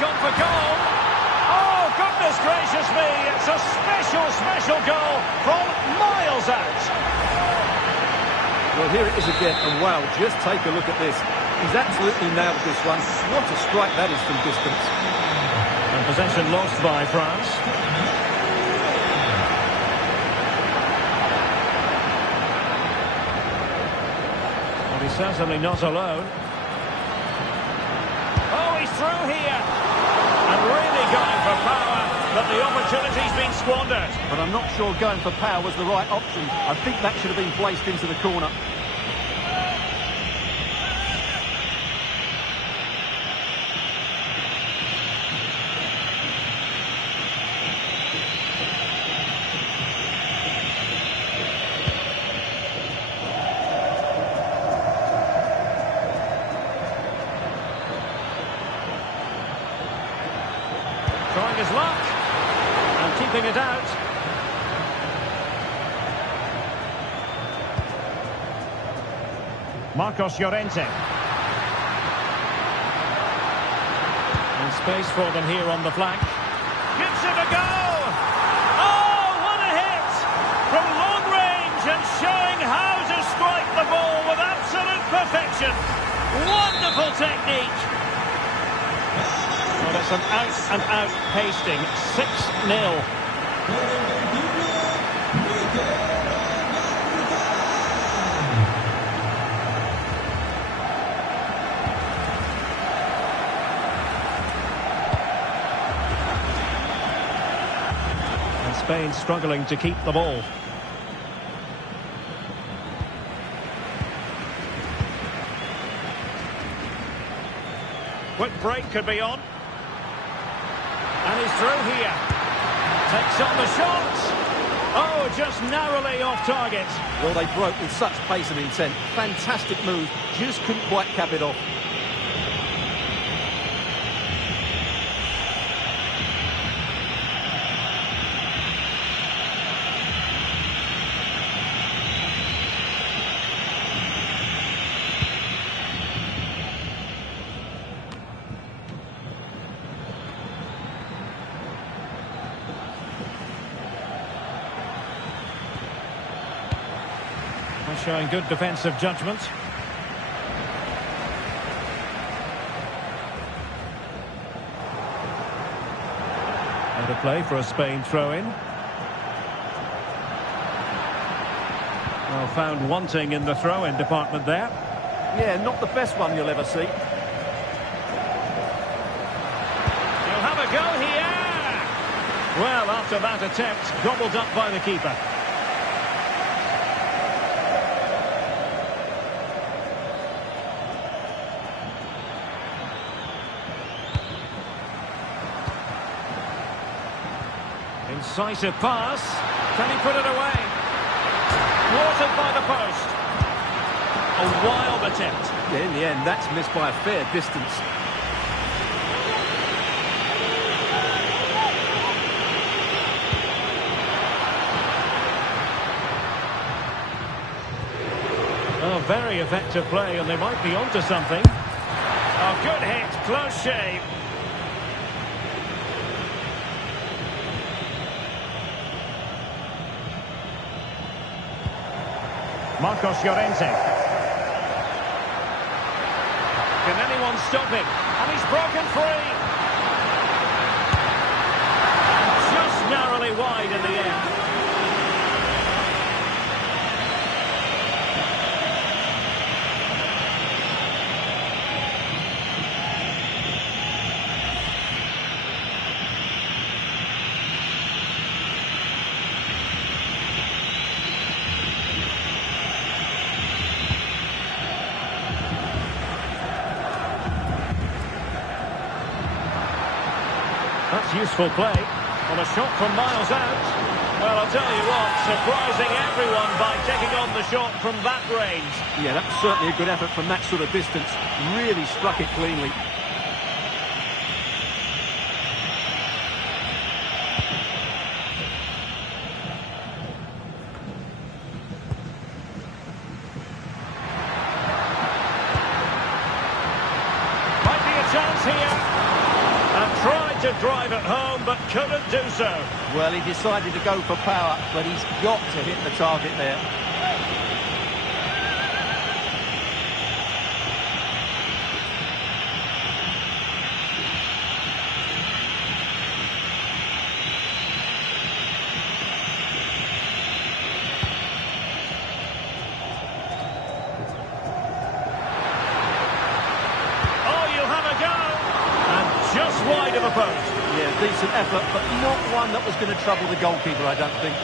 Gone for goal. Oh, goodness gracious me. It's a special goal from miles out. Well, here it is again, and wow, just take a look at this. He's absolutely nailed this one. What a strike that is from distance. And possession lost by France. Well, he's certainly not alone. Oh, he's through here. And really going for power, but the opportunity's been squandered. But I'm not sure going for power was the right option. I think that should have been placed into the corner. Trying his luck and keeping it out. Marcos Llorente. And space for them here on the flank. Gives it a go! Oh, what a hit! From long range and showing how to strike the ball with absolute perfection. Wonderful technique. Well, it's an out-and-out pasting. 6-0. And Spain struggling to keep the ball. Quick break could be on. And he's through here. Takes on the shot. Oh, just narrowly off target. Well, they broke with such pace and intent. Fantastic move. Just couldn't quite cap it off. showing good defensive judgment. Out of play for a Spain throw-in. Well, found wanting in the throw-in department there. Yeah, not the best one you'll ever see. He'll have a go here. Well, after that attempt, gobbled up by the keeper. Incisive pass. Can he put it away? Thwarted by the post. A wild attempt. Yeah, in the end, that's missed by a fair distance. Oh, very effective play, and they might be onto something. Oh, good hit, close shave. Marcos Llorente. Can anyone stop him? And he's broken free. Just narrowly wide in the end. That's useful play. And a shot from miles out. Well, I'll tell you what, surprising everyone by taking on the shot from that range. Yeah, that was certainly a good effort from that sort of distance. Really struck it cleanly. Might be a chance here. And tried to drive it home, but couldn't do so. Well, he decided to go for power, but he's got to hit the target there. Oh, you'll have a go. And just wide of a post. Yeah, decent effort, but not one that was going to trouble the goalkeeper, I don't think.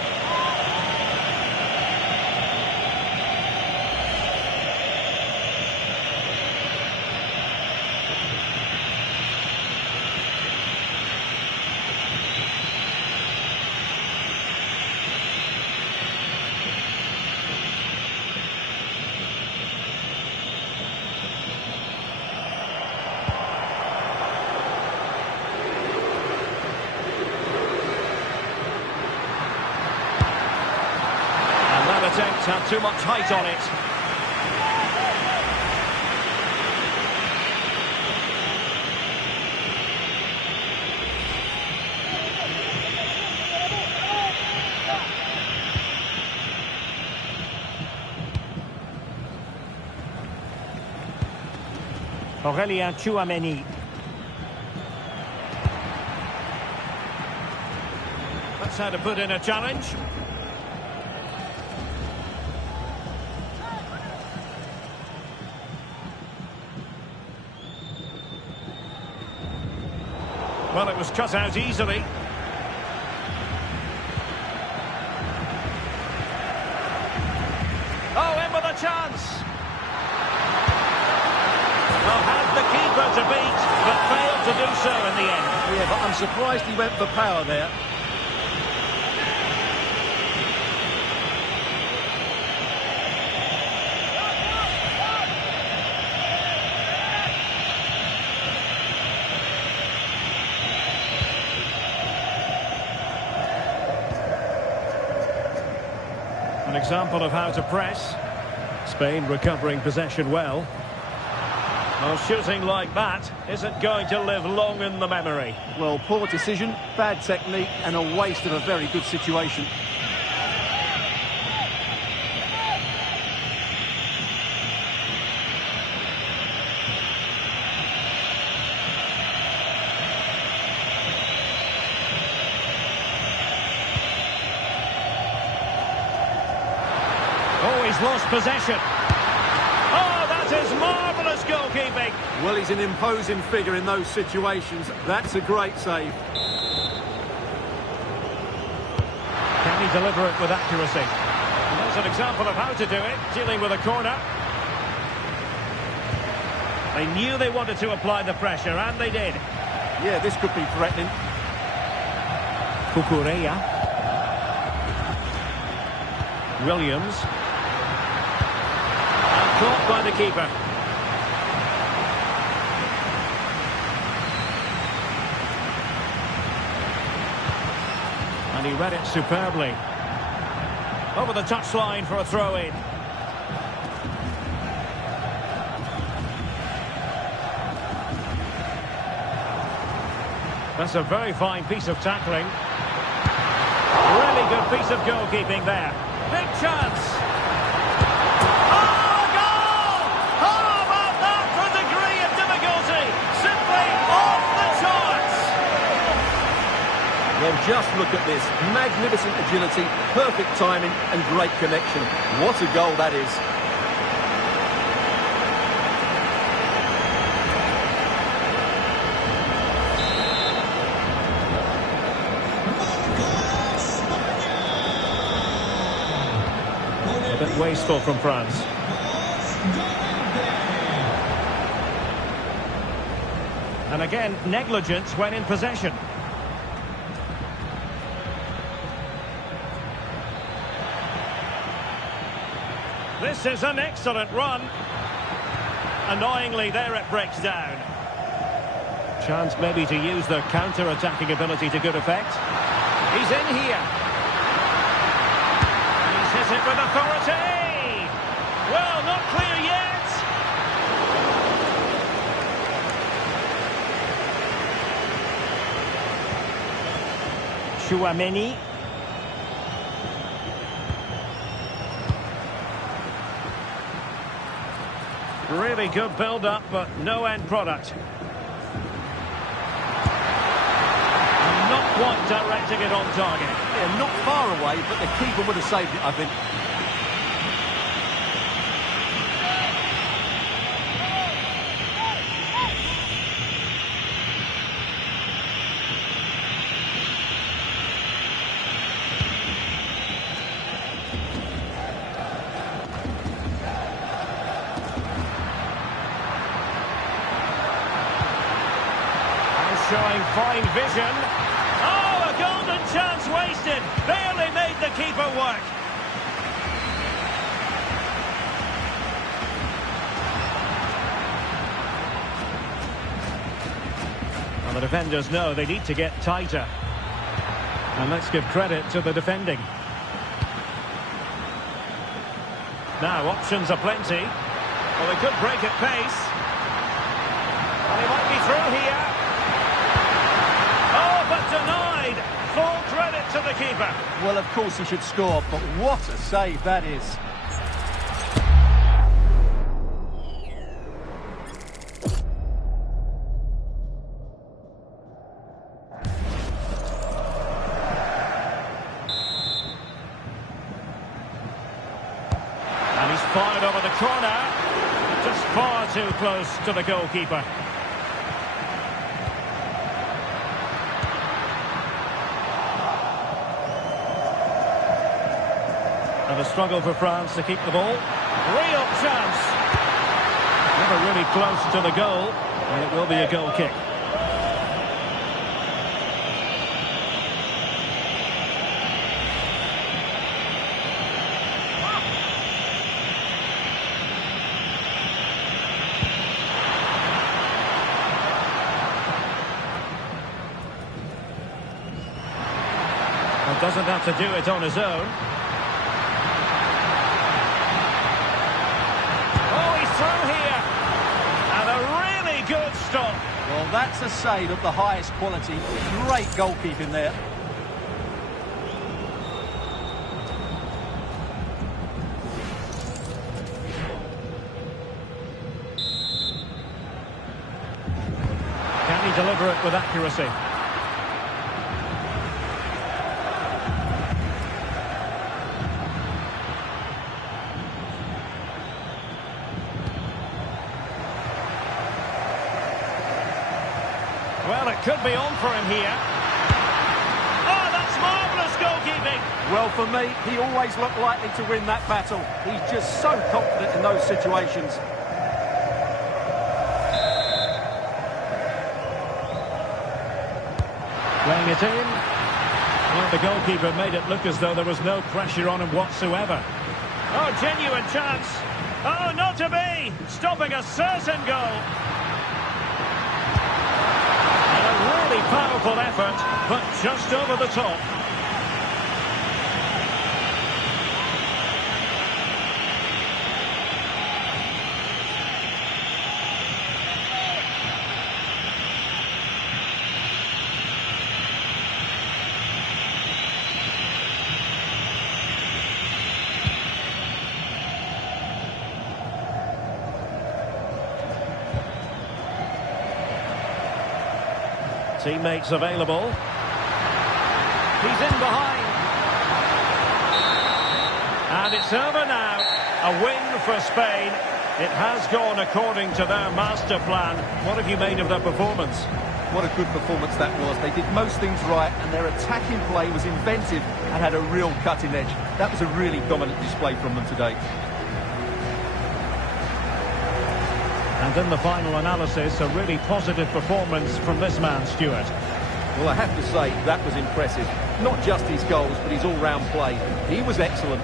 Attempt had too much height on it. Aurélien Tchouaméni. That's how to put in a challenge. Well, it was cut out easily. Oh, in with a chance. Well, had the keeper to beat, but failed to do so in the end. Yeah, but I'm surprised he went for power there. An example of how to press. Spain recovering possession well. Well, shooting like that isn't going to live long in the memory. Well, poor decision, bad technique, and a waste of a very good situation. He's lost possession. Oh, that is marvellous goalkeeping. Well, he's an imposing figure in those situations. That's a great save. Can he deliver it with accuracy? And there's an example of how to do it, dealing with a corner. They knew they wanted to apply the pressure, and they did. Yeah, this could be threatening. Kukureya. Williams. And caught by the keeper. And he read it superbly. Over the touchline for a throw-in. That's a very fine piece of tackling. Really good piece of goalkeeping there. Big chance. Oh, a goal! How about that for a degree of difficulty? Simply off the charts. Well, just look at this. Magnificent agility, perfect timing and great connection. What a goal that is. A bit wasteful from France. And again, negligence when in possession. This is an excellent run. Annoyingly, there it breaks down. Chance maybe to use their counter-attacking ability to good effect. He's in here. Hit it with authority. Well, not clear yet. Chouameni. Really good build-up, but no end product. And not quite directing it on target. Yeah, not far away, but the keeper would have saved it, I think. And showing fine vision. Oh, a golden chance wasted. Barely made the keeper work. Well, the defenders know they need to get tighter. And let's give credit to the defending. Now, options are plenty. Well, they could break at pace. And they might be through here. Oh, but denied. Full credit to the keeper. Well, of course he should score, but what a save that is. And he's fired over the corner. Just far too close to the goalkeeper. And a struggle for France to keep the ball. Real chance. Never really close to the goal. And it will be a goal kick. And doesn't have to do it on his own. Through here, and a really good stop. Well, that's a save of the highest quality. Great goalkeeping there. Can he deliver it with accuracy? Well, it could be on for him here. Oh, that's marvellous goalkeeping. Well, for me, he always looked likely to win that battle. He's just so confident in those situations. Playing it in. Well, the goalkeeper made it look as though there was no pressure on him whatsoever. Oh, genuine chance. Oh, not to be. Stopping a certain goal. And a really powerful effort, but just over the top. Teammates available. He's in behind. And it's over now. A win for Spain. It has gone according to their master plan. What have you made of their performance? What a good performance that was. They did most things right, and their attacking play was inventive and had a real cutting edge. That was a really dominant display from them today. And in the final analysis, a really positive performance from this man, Stuart. Well, I have to say, that was impressive. Not just his goals, but his all-round play. He was excellent.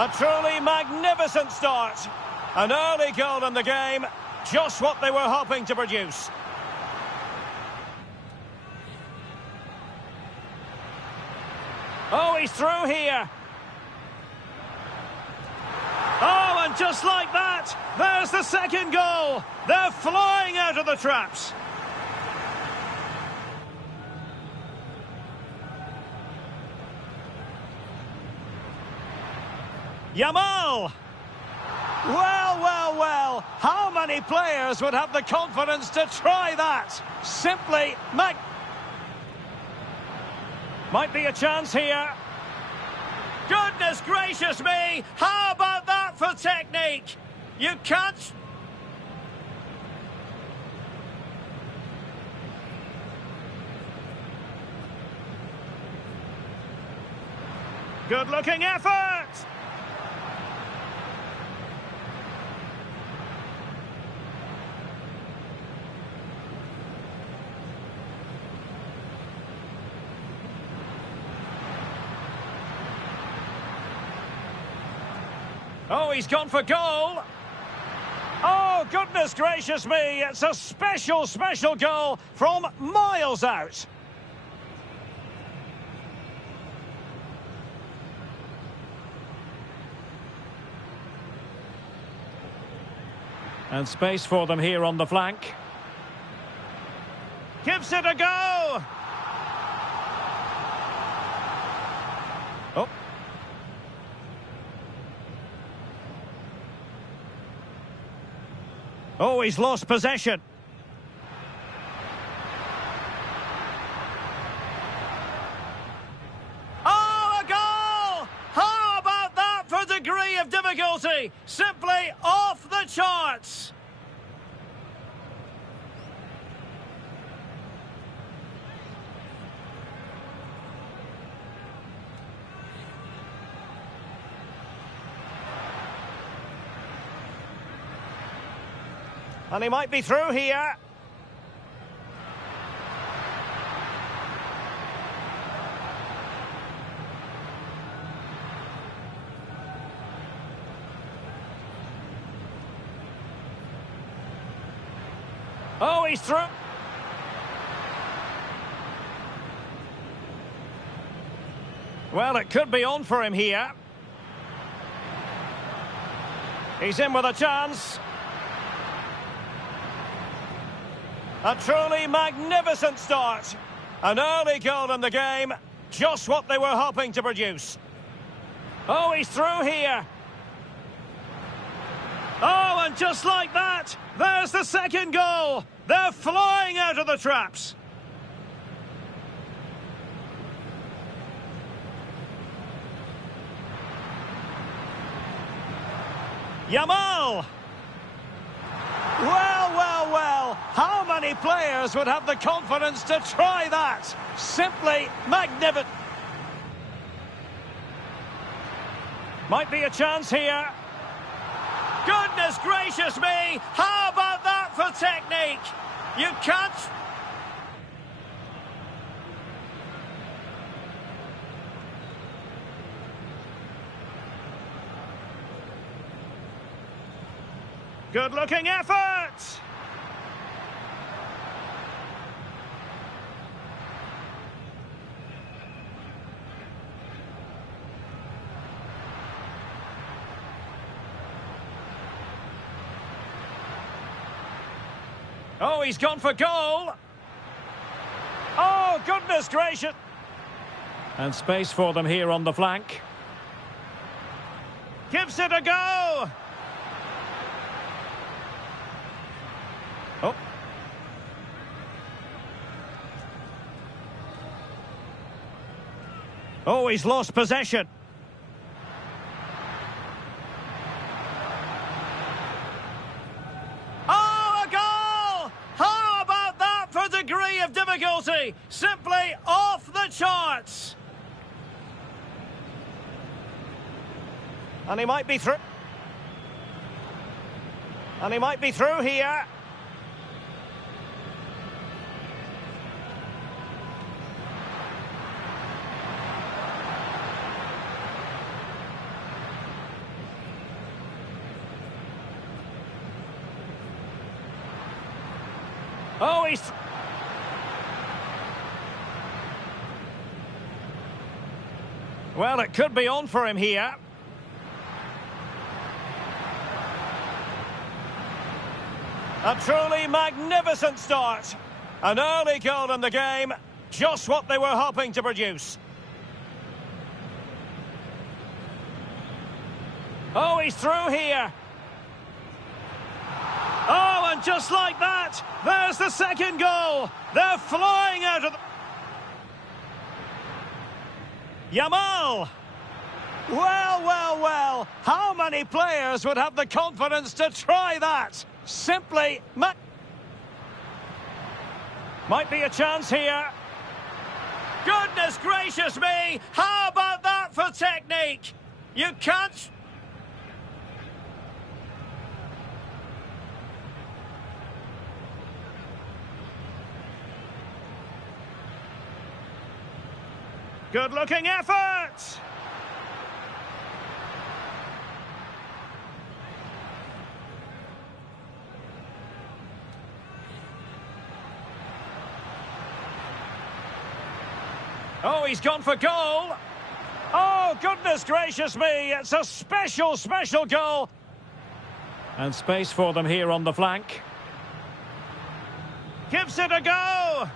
A truly magnificent start. An early goal in the game, just what they were hoping to produce. Oh, he's through here. Oh, and just like that, there's the second goal. They're flying out of the traps. Yamal! Well, well, well, how many players would have the confidence to try that? Simply might be a chance here. Goodness gracious me! How about that for technique? You can't... Good-looking effort! Oh, he's gone for goal. Oh, goodness gracious me. It's a special, special goal from miles out. And space for them here on the flank. Gives it a go. Oh. Oh, he's lost possession. Oh, a goal! How about that for degree of difficulty? Simply off the charts. And he might be through here. he's through. Well, it could be on for him here. He's in with a chance. A truly magnificent start. An early goal in the game. Just what they were hoping to produce. Oh, he's through here. Oh, and just like that, there's the second goal. They're flying out of the traps. Yamal! Well, well, well, how many players would have the confidence to try that? Simply magnificent. Might be a chance here. Goodness gracious me! How about that for technique? You can't... Good-looking effort! Oh, he's gone for goal! Oh, goodness gracious! And space for them here on the flank. Gives it a go! Oh. Oh, he's lost possession. Oh, a goal! How about that for degree of difficulty? Simply off the charts. And he might be through. And he might be through here. Oh, he's... Well, it could be on for him here. A truly magnificent start. An early goal in the game. Just what they were hoping to produce. Oh, he's through here. Oh, and just like that, there's the second goal. They're flying out of the... Yamal! Well, well, well, how many players would have the confidence to try that? Simply... Might be a chance here. Goodness gracious me! How about that for technique? You can't... Good-looking effort! Oh, he's gone for goal! Oh, goodness gracious me! It's a special, special goal! And space for them here on the flank. Gives it a go!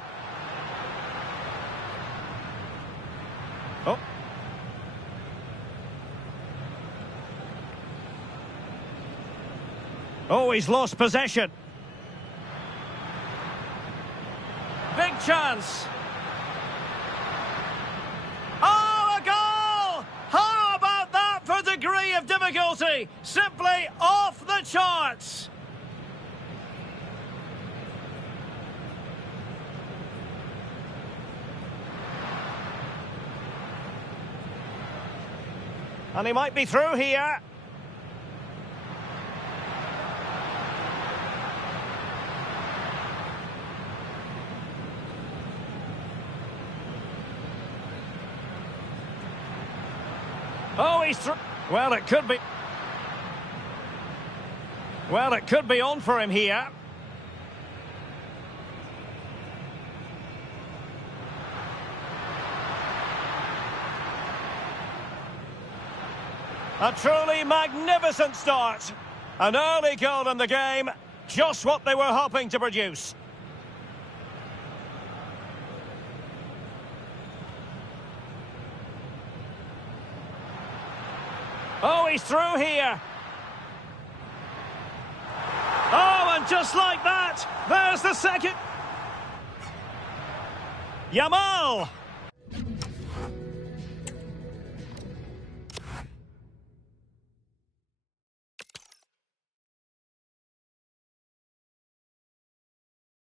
Oh. Oh, he's lost possession. Big chance. Oh, a goal! How about that for degree of difficulty? Simply off the charts. And he might be through here. Oh, he's through. Well, it could be. Well, it could be on for him here. A truly magnificent start. An early goal in the game. Just what they were hoping to produce. Oh, he's through here. Oh, and just like that, there's the second. Yamal.